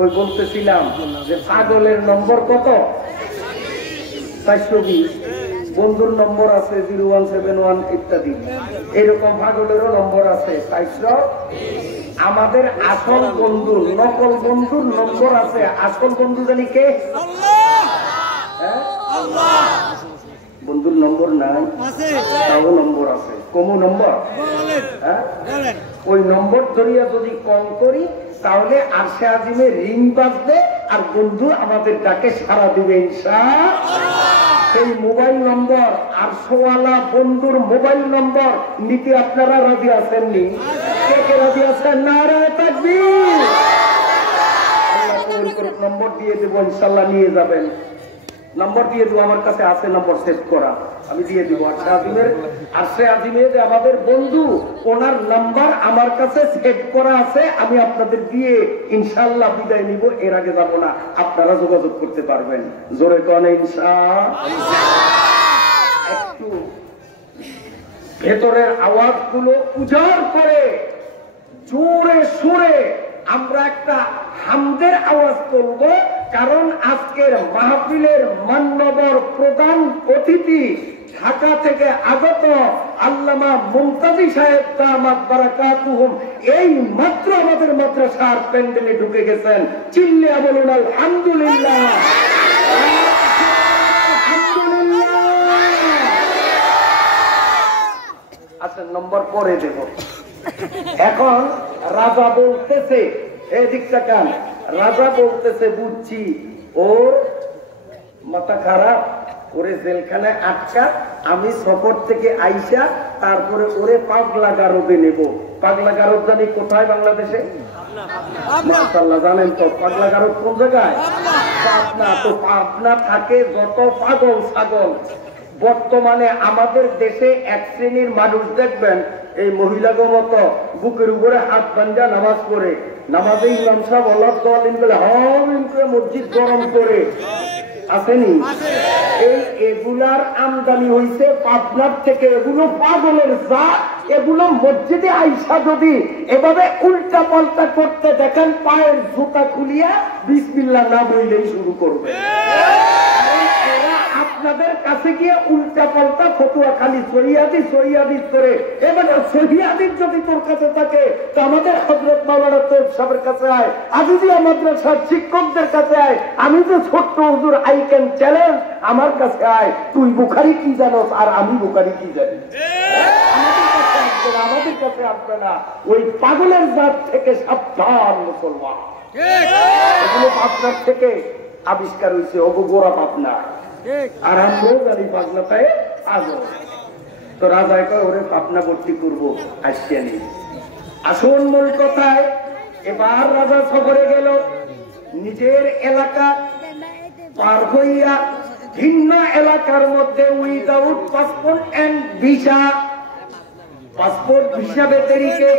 ওই বলতেছিলাম যে পাগলের নম্বর কত? ৪২০। বন্ধুর নম্বর আছে 0171 ইত্যাদি, এরকম পাগলেরও নম্বর আছে ৪০০। আমাদের আসল বন্ধু, নকল বন্ধুর নম্বর আছে। আসল বন্ধু জানি কে? বন্ধুর নম্বর নাই, তাও নম্বর আছে। কমু নম্বর, ওই নম্বর ধরিয়া যদি কল করি তাহলে আরশে আজিমে রিং বাজবে আর বন্ধু আমাদের ডাকে সাড়া দিবে ইনশাআল্লাহ। সেই মোবাইল নম্বর আরশওয়ালা বন্ধুর মোবাইল নম্বর নিতে আপনারা রাজি আছেননি? কে কে রাজি আছেন? নারায়ে তাকবীর। আল্লাহ নম্বর দিয়ে দেবো ইনশাআল্লাহ, নিয়ে যাবেন। নম্বর দিয়ে দেবো, আমার কাছে আছে নম্বর সেট করা, আমি দিয়ে দিব। আরশে আজিমে যে আমাদের বন্ধু, ওনার নাম্বার আমার কাছে সেট করা আছে, আমি আপনাদের দিয়ে ইনশাআল্লাহ বিদায় নিব। এর আগে যাব না, আপনারা যোগাযোগ করতে পারবেন। জোরে কোন ইনশাআল্লাহ। একটু ভেতরের আওয়াজগুলো উজাড় করে জোরে সুরে আমরা একটা হামদের আওয়াজ করব, কারণ আজকের মাহফিলের মান্যবর প্রধান অতিথি ঢাকা থেকে আগত আল্লামা মুনতাজি সাহেব দামাত বারাকাতুহুম এই মাত্র আমাদের মাদ্রাসার প্যান্ডেলে ঢুকে গেছেন। চিল্লিয়া বলুন আলহামদুলিল্লাহ। আচ্ছা, নম্বর পরে দেব। এখন রাজা বলতেছে, এদিকটা কান, রাজা বলতেছে বুঝছি ওর মাথা খারাপ, ওরে জেলখানায় আটকা, আমি সফর থেকে আইসা তারপরে ওরে পাগলা গারদে নেব। পাগলা গারদ জানি কোথায়? বাংলাদেশে। মাশাআল্লাহ, জানেন তো পাগলা গারদ কোন জায়গায়? পাবনা। তো পাবনা থাকে যত পাগল ছাগল। বর্তমানে আমাদের দেশে এক শ্রেণীর মানুষ দেখবেন, এই মহিলাগো মতো বুকের উপরে হাত বান্ধা নামাজ পড়ে, নামাজে ইমাম সাহেব আল্লাহ বলে হমিন করে মসজিদ গরম করে আসেনি। এই এগুলার আমদানি হইছে পাবনার থেকে। এগুলো পাগলের জাত। এগুলো মসজিদে আইসা যদি এভাবে উল্টা পাল্টা করতে দেখেন, পায়ের জুতা খুলিয়া বিসমিল্লাহ না বললেই শুরু করবে। আপনাদের কাছে গিয়ে উল্টা পাল্টা ফতুয়া খালি সহিয়াদি সহিয়াদি করে, এবারে সহিয়াদির যদি তোর কাছে থাকে তো আমাদের হযরত মাওলানা তৈয়ব সাহেবের কাছে আয়, আজিজিয়া মাদ্রাসার শিক্ষকদের কাছে আয়। আমি তো ছোট্ট হুজুর, আই ক্যান চ্যালেঞ্জ, আমার কাছে আয়। তুই বুখারী কি জানোস আর আমি বুখারী কি জানি? আমাদের কাছে আসবে না। ওই পাগলের জাত থেকে সাবধান মুসলমান। এগুলো আপনার থেকে আবিষ্কার হয়েছে, গোড়া পাবনা। আর আমরাও জানি পাবনাটায় আজও। তো রাজায় কয় ওরে পাবনা ভর্তি করবো, আসিয়া নেই। আসুন মূল কথায়। এবার রাজা সফরে গেল, নিজের এলাকা পার হইয়া ভিন্ন এলাকার মধ্যে without passport and visa, passport visa ব্যতিরেকে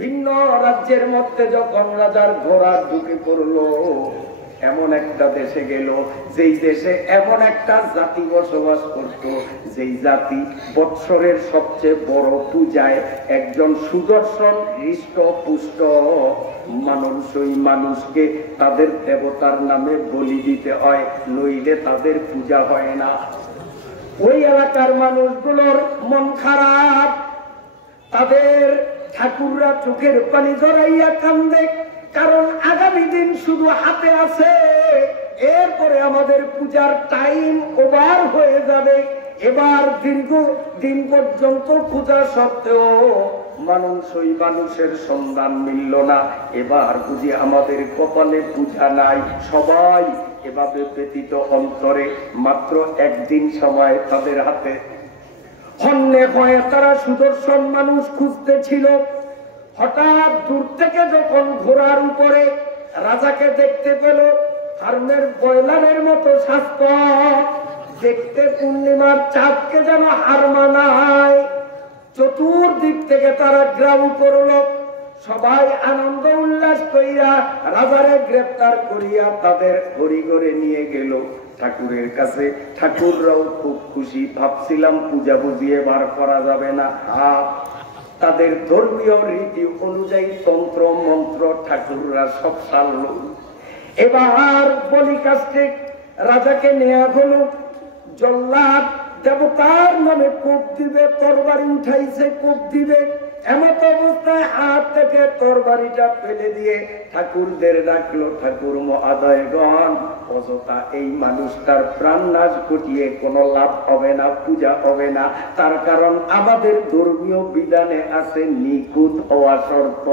ভিন্ন রাজ্যের মধ্যে যখন রাজার ঘোড়া ঢুকে পড়লো, এমন একটা দেশে গেল যেই দেশে এমন একটা জাতি বসবাস করত, যেই জাতি বৎসরের সবচেয়ে বড় পূজায় একজন সুদর্শন হৃষ্ট পুষ্ট মানুষই মানুষকে তাদের দেবতার নামে বলি দিতে হয়, নইলে তাদের পূজা হয় না। ওই এলাকার মানুষগুলোর মন খারাপ, তাদের ঠাকুররা চোখের পানি জড়াইয়া কান্দে, কারণ আগামী দিন শুধু হাতে আছে, এরপরে আমাদের পূজার টাইম ওভার হয়ে যাবে। এবার দীর্ঘ দিন পর্যন্ত পূজা সত্ত্বেও মানুষই মানুষের সন্ধান মিলল না, এবার বুঝি আমাদের কপালে পূজা নাই। সবাই এভাবে ব্যতীত অন্তরে মাত্র একদিন সময় তাদের হাতে, হন্যে হয়ে তারা সুদর্শন মানুষ খুঁজতেছিল। হঠাৎ দূর থেকে যখন ঘোড়ার উপরে রাজাকে দেখতে পেল, ফার্মের বয়লারের মতো স্বাস্থ্য, দেখতে পূর্ণিমার চাঁদকে যেন হার মানায়। চতুর্দিক থেকে তারা গ্রাম করল, সবাই আনন্দ উল্লাস করিয়া রাজারে গ্রেপ্তার করিয়া তাদের হরি করে নিয়ে গেল ঠাকুরের কাছে। ঠাকুররাও খুব খুশি, ভাবছিলাম পূজা বুঝিয়ে বার করা যাবে না। তাদের ধর্মীয় রীতি অনুযায়ী তন্ত্র মন্ত্র ঠাকুররা সব সারল। এবার বলি কাস্টে রাজাকে নেওয়া হলো। জল্লাদ দেবতার নামে কোপ দিবে, তরবারি উঠাইছে কোপ দিবে, এমত অবস্থায় হাত থেকে তরবারিটা ফেলে দিয়ে ঠাকুরদের ডাকলো, ঠাকুর মহাদয়গণ, অযথা এই মানুষটার প্রাণ নাশ ঘটিয়ে কোনো লাভ হবে না, পূজা হবে না। তার কারণ আমাদের ধর্মীয় বিধানে আছে নিখুঁত হওয়া শর্ত।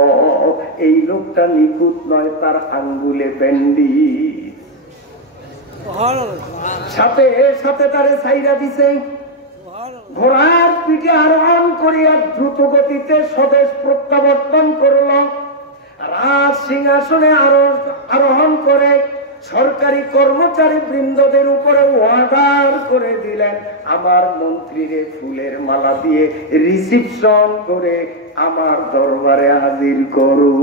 এই লোকটা নিখুঁত নয়, তার আঙ্গুলে ব্যান্ডেজ। সাথে সাথে তারে ছাইরা দিছে। ঘোড়ার পিঠে আরোহণ করিয়া দ্রুত গতিতে স্বদেশ প্রত্যাবর্তন করল। রাজ সিংহাসনে আরোহণ করে সরকারি কর্মচারী বৃন্দদের উপরে অর্ডার করে দিলেন, আমার মন্ত্রীরে ফুলের মালা দিয়ে রিসিপশন করে আমার দরবারে হাজির করো।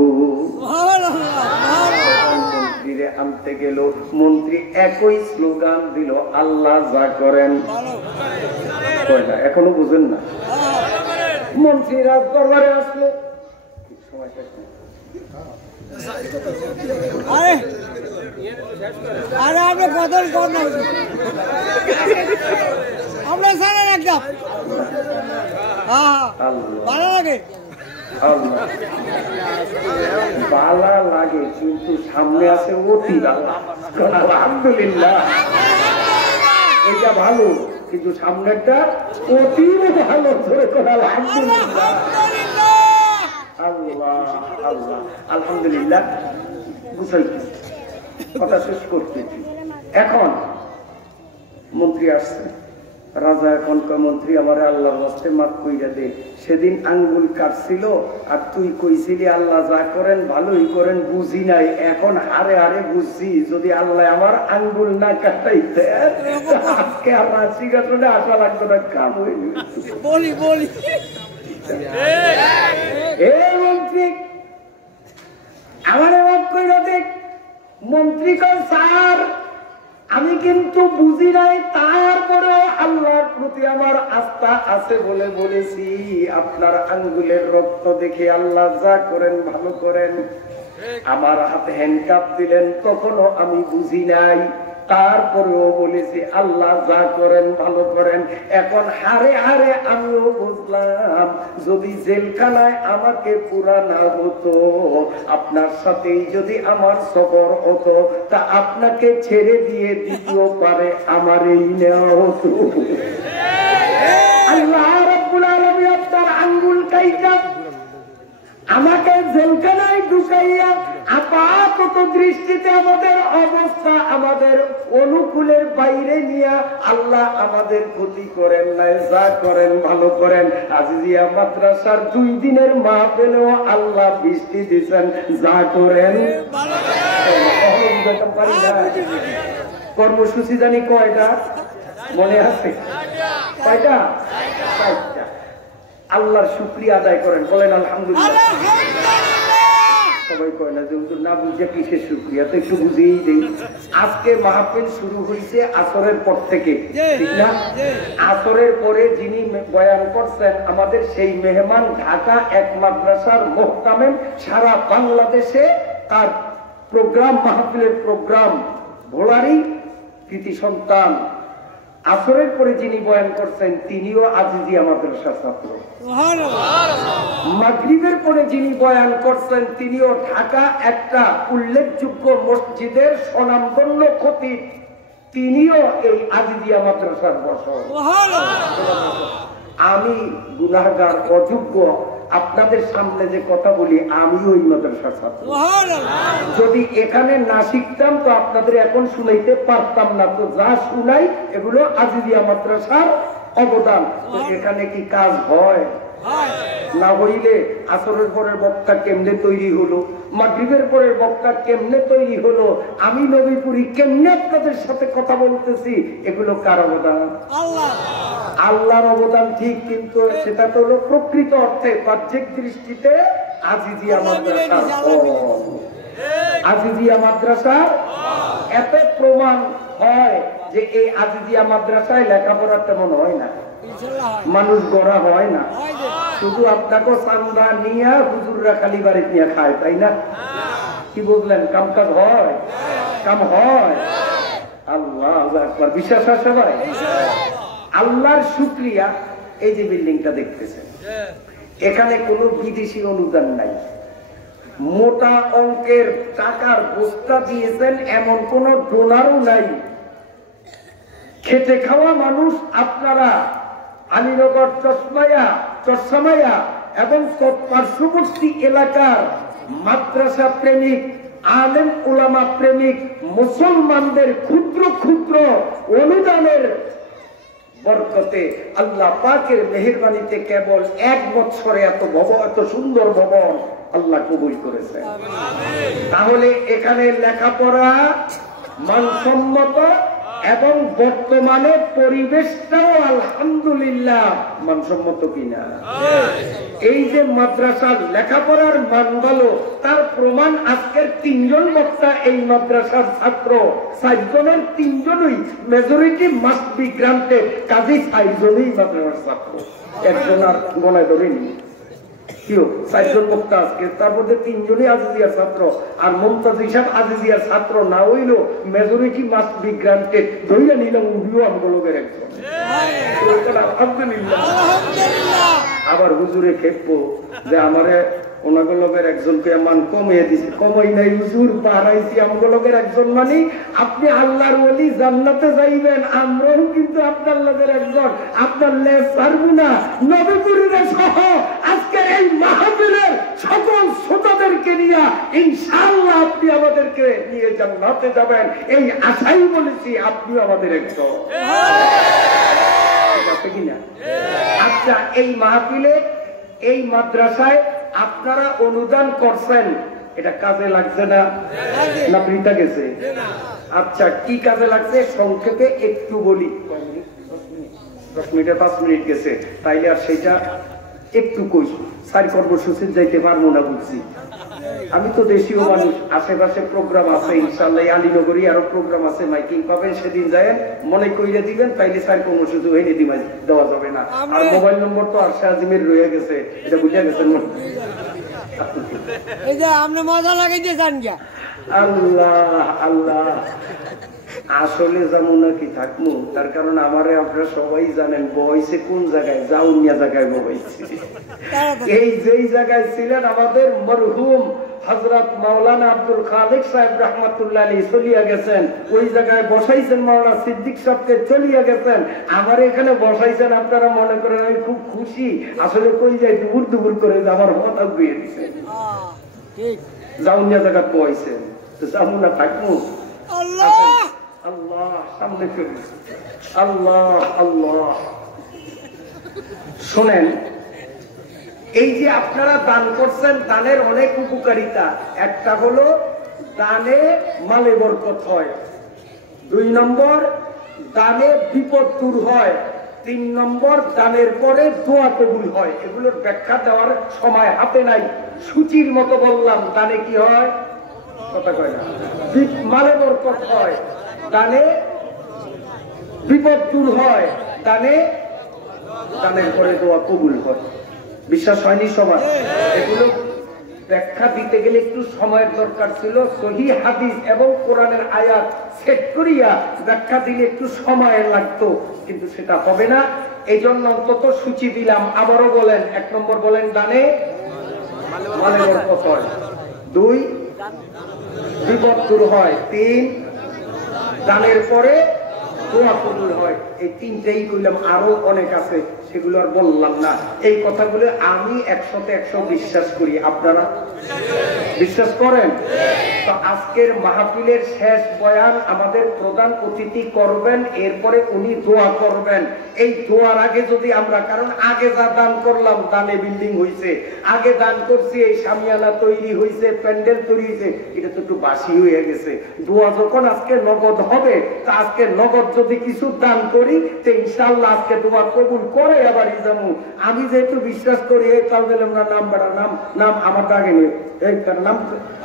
মন্ত্রীরে আনতে গেল, মন্ত্রী একই স্লোগান দিল, আল্লাহ যা করেন। এখনো বুঝেন না? মন্ত্রী রাজ দরবারে আসলো, আরে আপনি বদল করেন আমরা জানেন একদম। ভালো লাগে, বালা লাগে, কিন্তু সামনে আছে অতি বালা। আলহামদুলিল্লাহ, এটা ভালো, কিন্তু সামনেরটা অতি ভালো। ধরে আলহামদুলিল্লাহ, আল্লাহ আল্লাহ আলহামদুলিল্লাহ। বুঝাইছি, কথা শেষ করতেছি। এখন মন্ত্রী আসছে, রাজা এখন মন্ত্রী আমার আল্লাহর হস্তে মাফ কইরা দে, সেদিন আঙ্গুল কাটছিল আর তুই কইছিলি আল্লাহ যা করেন ভালোই করেন, বুঝি নাই, এখন হারে হারে বুঝছি, যদি আল্লাহ আমার আঙ্গুল না কাটাইতে আজকে আমার সিংহাসনে আসা লাগতো না, কাম হয়ে বলি বলি। এই মন্ত্রী আমার মাফ কইরা দে। মন্ত্রী কয়, স্যার আমি কিন্তু বুঝি নাই, তারপরেও আল্লাহর প্রতি আমার আস্থা আছে বলে বলেছি। আপনার আঙ্গুলের রক্ত দেখে আল্লাহ যা করেন ভালো করেন। আমার হাতে হ্যান্ডকাপ দিলেন, তখনও আমি বুঝি নাই, তারপরেও বলেছি আল্লাহ যা করেন ভালো করেন। এখন হারে হারে আমিও বুঝলাম, যদি জেলখানায় আমাকে পুরা না হতো, আপনার সাথেই যদি আমার সফর হতো, তা আপনাকে ছেড়ে দিয়ে দ্বিতীয় পারে আমার এই নেওয়া হতো। আল্লাহ রাব্বুল আলামিন আপনার আঙ্গুল কাইটা আমাকে জেলখানায় ঢুকাইয়া আপাতত আপাতত দৃষ্টিতে আমাদের অবস্থা আমাদের অনুকূলের বাইরে নিয়ে আল্লাহ আমাদের ক্ষতি করেন নাই, যা করেন ভালো করেন। আজিজিয়া মাদ্রাসার 2 দিনের মাহফিলেও আল্লাহ বৃষ্টি দিচ্ছেন, যা করেন কর্মসূচি জানি কয়টা মনে আছে? কয়টা? 4টা। আল্লাহর শুকরিয়া আদায় করেন, বলেন আলহামদুলিল্লাহ। সবাই কয় না যে না বুঝে কিসের শুকরিয়া, তো একটু বুঝেই দেই। আজকে মাহফিল শুরু হয়েছে আসরের পর থেকে, ঠিক না? আসরের পরে যিনি বয়ান করছেন আমাদের সেই মেহমান ঢাকা এক মাদ্রাসার মুহতামিম, সারা বাংলাদেশে তার প্রোগ্রাম, মাহফিলের প্রোগ্রাম, ভোলারই কৃতি সন্তান। আসরের পরে যিনি বয়ান করছেন তিনিও আজিজিয়া মাদ্রাসার ছাত্র। মাগরিবের পরে যিনি বয়ান করছেন তিনিও ঢাকা একটা উল্লেখযোগ্য মসজিদের স্বনামধন্য খতিব, তিনিও এই আজিজিয়া মাদ্রাসার বসন। আমি গুনাহগার, অযোগ্য, আপনাদের সামনে যে কথা বলি আমিও ওই মাদ্রাসার ছাত্র। যদি এখানে না শিখতাম তো আপনাদের এখন শুনাইতে পারতাম না। তো যা শুনাই এগুলো আজিজিয়া মাদ্রাসার অবদান। তো এখানে কি কাজ হয়? না হইলে আসরের পরের বক্তা কেমনে তৈরি হলো, মাগরিবের পরের বক্তা কেমনে তৈরি হলো, আমি নবীপুরি কেমনে আপনাদের সাথে কথা বলতেছি, এগুলো কার অবদান? আল্লাহর অবদান ঠিক, কিন্তু সেটা তো হলো প্রকৃত অর্থে বাহ্যিক দৃষ্টিতে আজিজিয়া মাদ্রাসা। আজিজিয়া মাদ্রাসার এত প্রমাণ হয় যে এই আজিজিয়া মাদ্রাসায় লেখাপড়া তেমন হয় না, মানুষ গড়া হয় না, শুধু আপনাকে চান্দা নিয়ে হুজুররা খালি বাড়ি নিয়ে খায়, তাই না? কি বুঝলেন? কাম কাজ হয়, কাম হয়। আল্লাহ আকবার, বিশ্বাস আছে ভাই? আল্লাহর শুকরিয়া। এই যে বিল্ডিংটা দেখতেছেন, এখানে কোনো বিদেশি অনুদান নাই, মোটা অঙ্কের টাকার বস্তা দিয়েছেন এমন কোন ডোনারও নাই। খেটে খাওয়া মানুষ আপনারা আলীনগর, চরসামাইয়া এবং পার্শ্ববর্তী এলাকার মাদ্রাসা প্রেমিক, আলেম উলামা প্রেমিক মুসলমানদের ক্ষুদ্র ক্ষুদ্র অনুদানের বরকতে, আল্লাহ পাকের মেহেরবানিতে কেবল 1 বছরে এত সুন্দর ভবন আল্লাহ কবুল করেছেন। তাহলে এখানে লেখাপড়া মানসম্মত এবং বর্তমানে পরিবেশটাও আলহামদুলিল্লাহ মানসম্মত কিনা? এই যে মাদ্রাসার লেখাপড়ার মান ভালো, তার প্রমাণ আজকের 3 জন বক্তা এই মাদ্রাসার ছাত্র। 4 জনের 3 জনই মেজরিটি মাস্ট বি গ্রান্টেড, কাজী 4 জনই মাদ্রাসার ছাত্র। একজন আর গলায় ধরেনি, কেউ 4 জন বক্তা আজকে, তার মধ্যে 3 জনই আজিজিয়ার ছাত্র। আর মুমতাজ হিসাব আজিজিয়ার ছাত্র না হইল মেজরিটি মাস্ট বি গ্রান্টেড, ধৈর্য নিলাম উনিও আমগুলোকের একজন। আলহামদুলিল্লাহ। আবার হুজুরে খেপবো যে আমারে ওনাগুলোকের একজনকে মান কমিয়ে দিছে, কমাই নাই হুজুর, বাড়াইছি আমগুলোকের একজন। মানে আপনি আল্লাহর ওলি, জান্নাতে যাইবেন, আমরাও কিন্তু আপনার লোকের একজন। আপনার লেজ ছাড়বো না। নবীপুরীদের সহ আজকের এই মাহফিলের সকল শ্রোতাদেরকে নিয়ে ইনশাআল্লাহ আপনি আমাদেরকে নিয়ে জান্নাতে যাবেন, এই আশাই বলেছি। আপনিও আমাদের একজন, ঠিক আছে কিনা? আচ্ছা, এই মাহফিলে, এই মাদ্রাসায় আপনারা অনুদান করছেন, এটা কাজে লাগছে না? না বৃথা গেছে? আচ্ছা, কি কাজে লাগছে সংক্ষেপে একটু বলি। 10 মিনিটে 5 মিনিট গেছে, তাইলে আর সেটা একটু কই। 4 কর্মসূচির যাইতে পারবো না বুঝছি। আমি তো দেশীয় মানুষ, আশেপাশে প্রোগ্রাম আছে ইনশাআল্লাহ, আলীনগরী আরো প্রোগ্রাম আছে, মাইকিং পাবেন, সেদিন যায় মনে কইরে দিবেন, তাইলে 4 কর্মসূচি হইলে দেওয়া যাবে না। আর মোবাইল নম্বর তো আর শাহজিমের রয়ে গেছে, এটা বুঝে গেছেন। এই যে আপনি মজা লাগাইতে চান গা। আল্লাহ আল্লাহ, আসলে যাবো নাকি থাকবো, তার কারণ আমারে আপনারা সবাই জানেন বয়সে কোন জায়গায়, জাউনিয়া জায়গায় বয়সে। এই যেই জায়গায় ছিলেন আমাদের মরহুম হযরত মাওলানা আব্দুল খালিক সাহেব রাহমাতুল্লাহ আলাইহি চলিয়া গেছেন, ওই জায়গায় বসাইছেন মাওলানা সিদ্দিক সাহেবকে, চলিয়া গেছেন। আমার এখানে বসাইছেন, আপনারা মনে করেন আমি খুব খুশি। আসলে কই যাই দুপুর দুপুর করে আমার মাথা ঘুরিয়ে দিছে, জাউনিয়া জায়গা বসাইছেন। যাবো না থাকবো? আল্লাহ আল্লাহ সামনে চলে, আল্লাহ আল্লাহ। শোনেন, এই যে আপনারা দান করছেন, দানের অনেক উপকারিতা। একটা হলো দানে মালে বরকত হয়, 2 নম্বর দানে বিপদ দূর হয়, 3 নম্বর দানের পরে দোয়া কবুল হয়। এগুলোর ব্যাখ্যা দেওয়ার সময় হাতে নাই, সূচির মতো বললাম। দানে কি হয়? কথা কয় না। মালে বরকত হয়, দানে বিপদ দূর হয়, দানের পরে দোয়া কবুল হয়। বিশ্বাস হয়নি সবার? এগুলো ব্যাখ্যা দিতে গেলে একটু সময়ের দরকার ছিল। সহিহ হাদিস এবং কোরআনের আয়াত সেট করিয়া ব্যাখ্যা দিলে একটু সময় লাগতো, কিন্তু সেটা হবে না। এই জন্য অন্তত সূচি দিলাম। আবারও বলেন, 1 নম্বর বলেন দানে মালে বরকত হয়, 2 বিপদ দূর হয়, 3 দানের পরে দোয়া কবুল হয়। এই 3টাই বললাম, আরো অনেক আছে, সেগুলো আর বললাম না। এই কথাগুলো আমি 100তে 100 বিশ্বাস করি। আপনারা বিশ্বাস করেন? তো আজকের মাহফিলের শেষ বয়ান আমাদের প্রধান অতিথি করবেন, এরপরে উনি দোয়া করবেন। এই দোয়ার আগে যদি আমরা, কারণ আগে যা দান করলাম, দানে বিল্ডিং হয়েছে, আগে দান করছি, এই শামিয়ানা তৈরি হয়েছে, প্যান্ডেল তৈরি হয়েছে, এটা তো একটু বাসি হয়ে গেছে। দোয়া যখন আজকে নগদ হবে, তা আজকে নগদ যদি কিছু দান করি, তো ইনশাআল্লাহ আজকে দোয়া কবুল করে আবার যাবো। আমি যেহেতু বিশ্বাস করি, এই তাল দিলাম না, নাম বেড়া নাম আমার দাগে নেই, এই নাম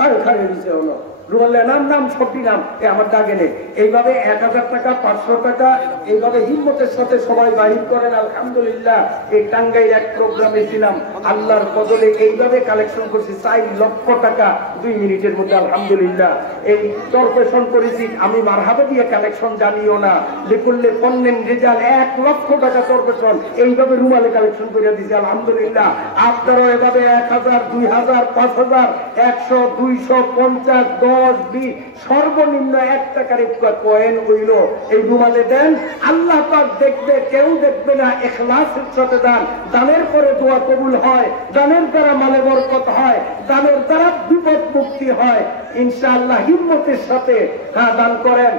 আর খালি দিচ্ছে হলো রুমালের নাম সবটি নাম আমার দাগে নেই। এইভাবে 1000 টাকা 500 টাকা এইভাবে হিম্মতের সাথে সবাই বাহির করেন। আলহামদুলিল্লাহ, এই টাঙ্গাইল এক প্রোগ্রামে ছিলাম, আল্লাহর বদলে এইভাবে কালেকশন করছি 4 লক্ষ টাকা 2 মিনিটের মধ্যে। আলহামদুলিল্লাহ, এই কর্পোরেশন করেছি আমি, মারহাবা দিয়ে কালেকশন জানিও না, লিখলে পণ্যের রেজাল্ট 1 লক্ষ টাকা কর্পোরেশন এইভাবে রুমালে কালেকশন করে দিয়েছে। আলহামদুলিল্লাহ, আপনারাও এভাবে 1000 2000 5000 100 200 50 10 20 সর্বনিম্ন 1 টাকার কয়েন হইল এই রুমালে দেন। আল্লাহ পাক দেখবে, কেউ দেখবে না। ইখলাসের সাথে দান, দানের পরে দোয়া কবুল হয়, দানের দ্বারা মালে বরকত হয়, দানের দ্বারা বিপদ মুক্তি হয়। ইনশাআল্লাহ হিম্মতের সাথে দান করেন।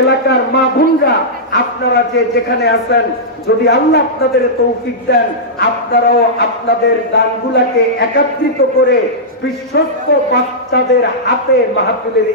এলাকার মা বোনরা, আপনারা যে যেখানে আছেন, যদি আল্লাহ আপনাদের তৌফিক দেন, আপনারাও আপনাদের দানগুলাকে একত্রিত করে বিশ্বস্ত বাচ্চাদের হাতে মাহফিলের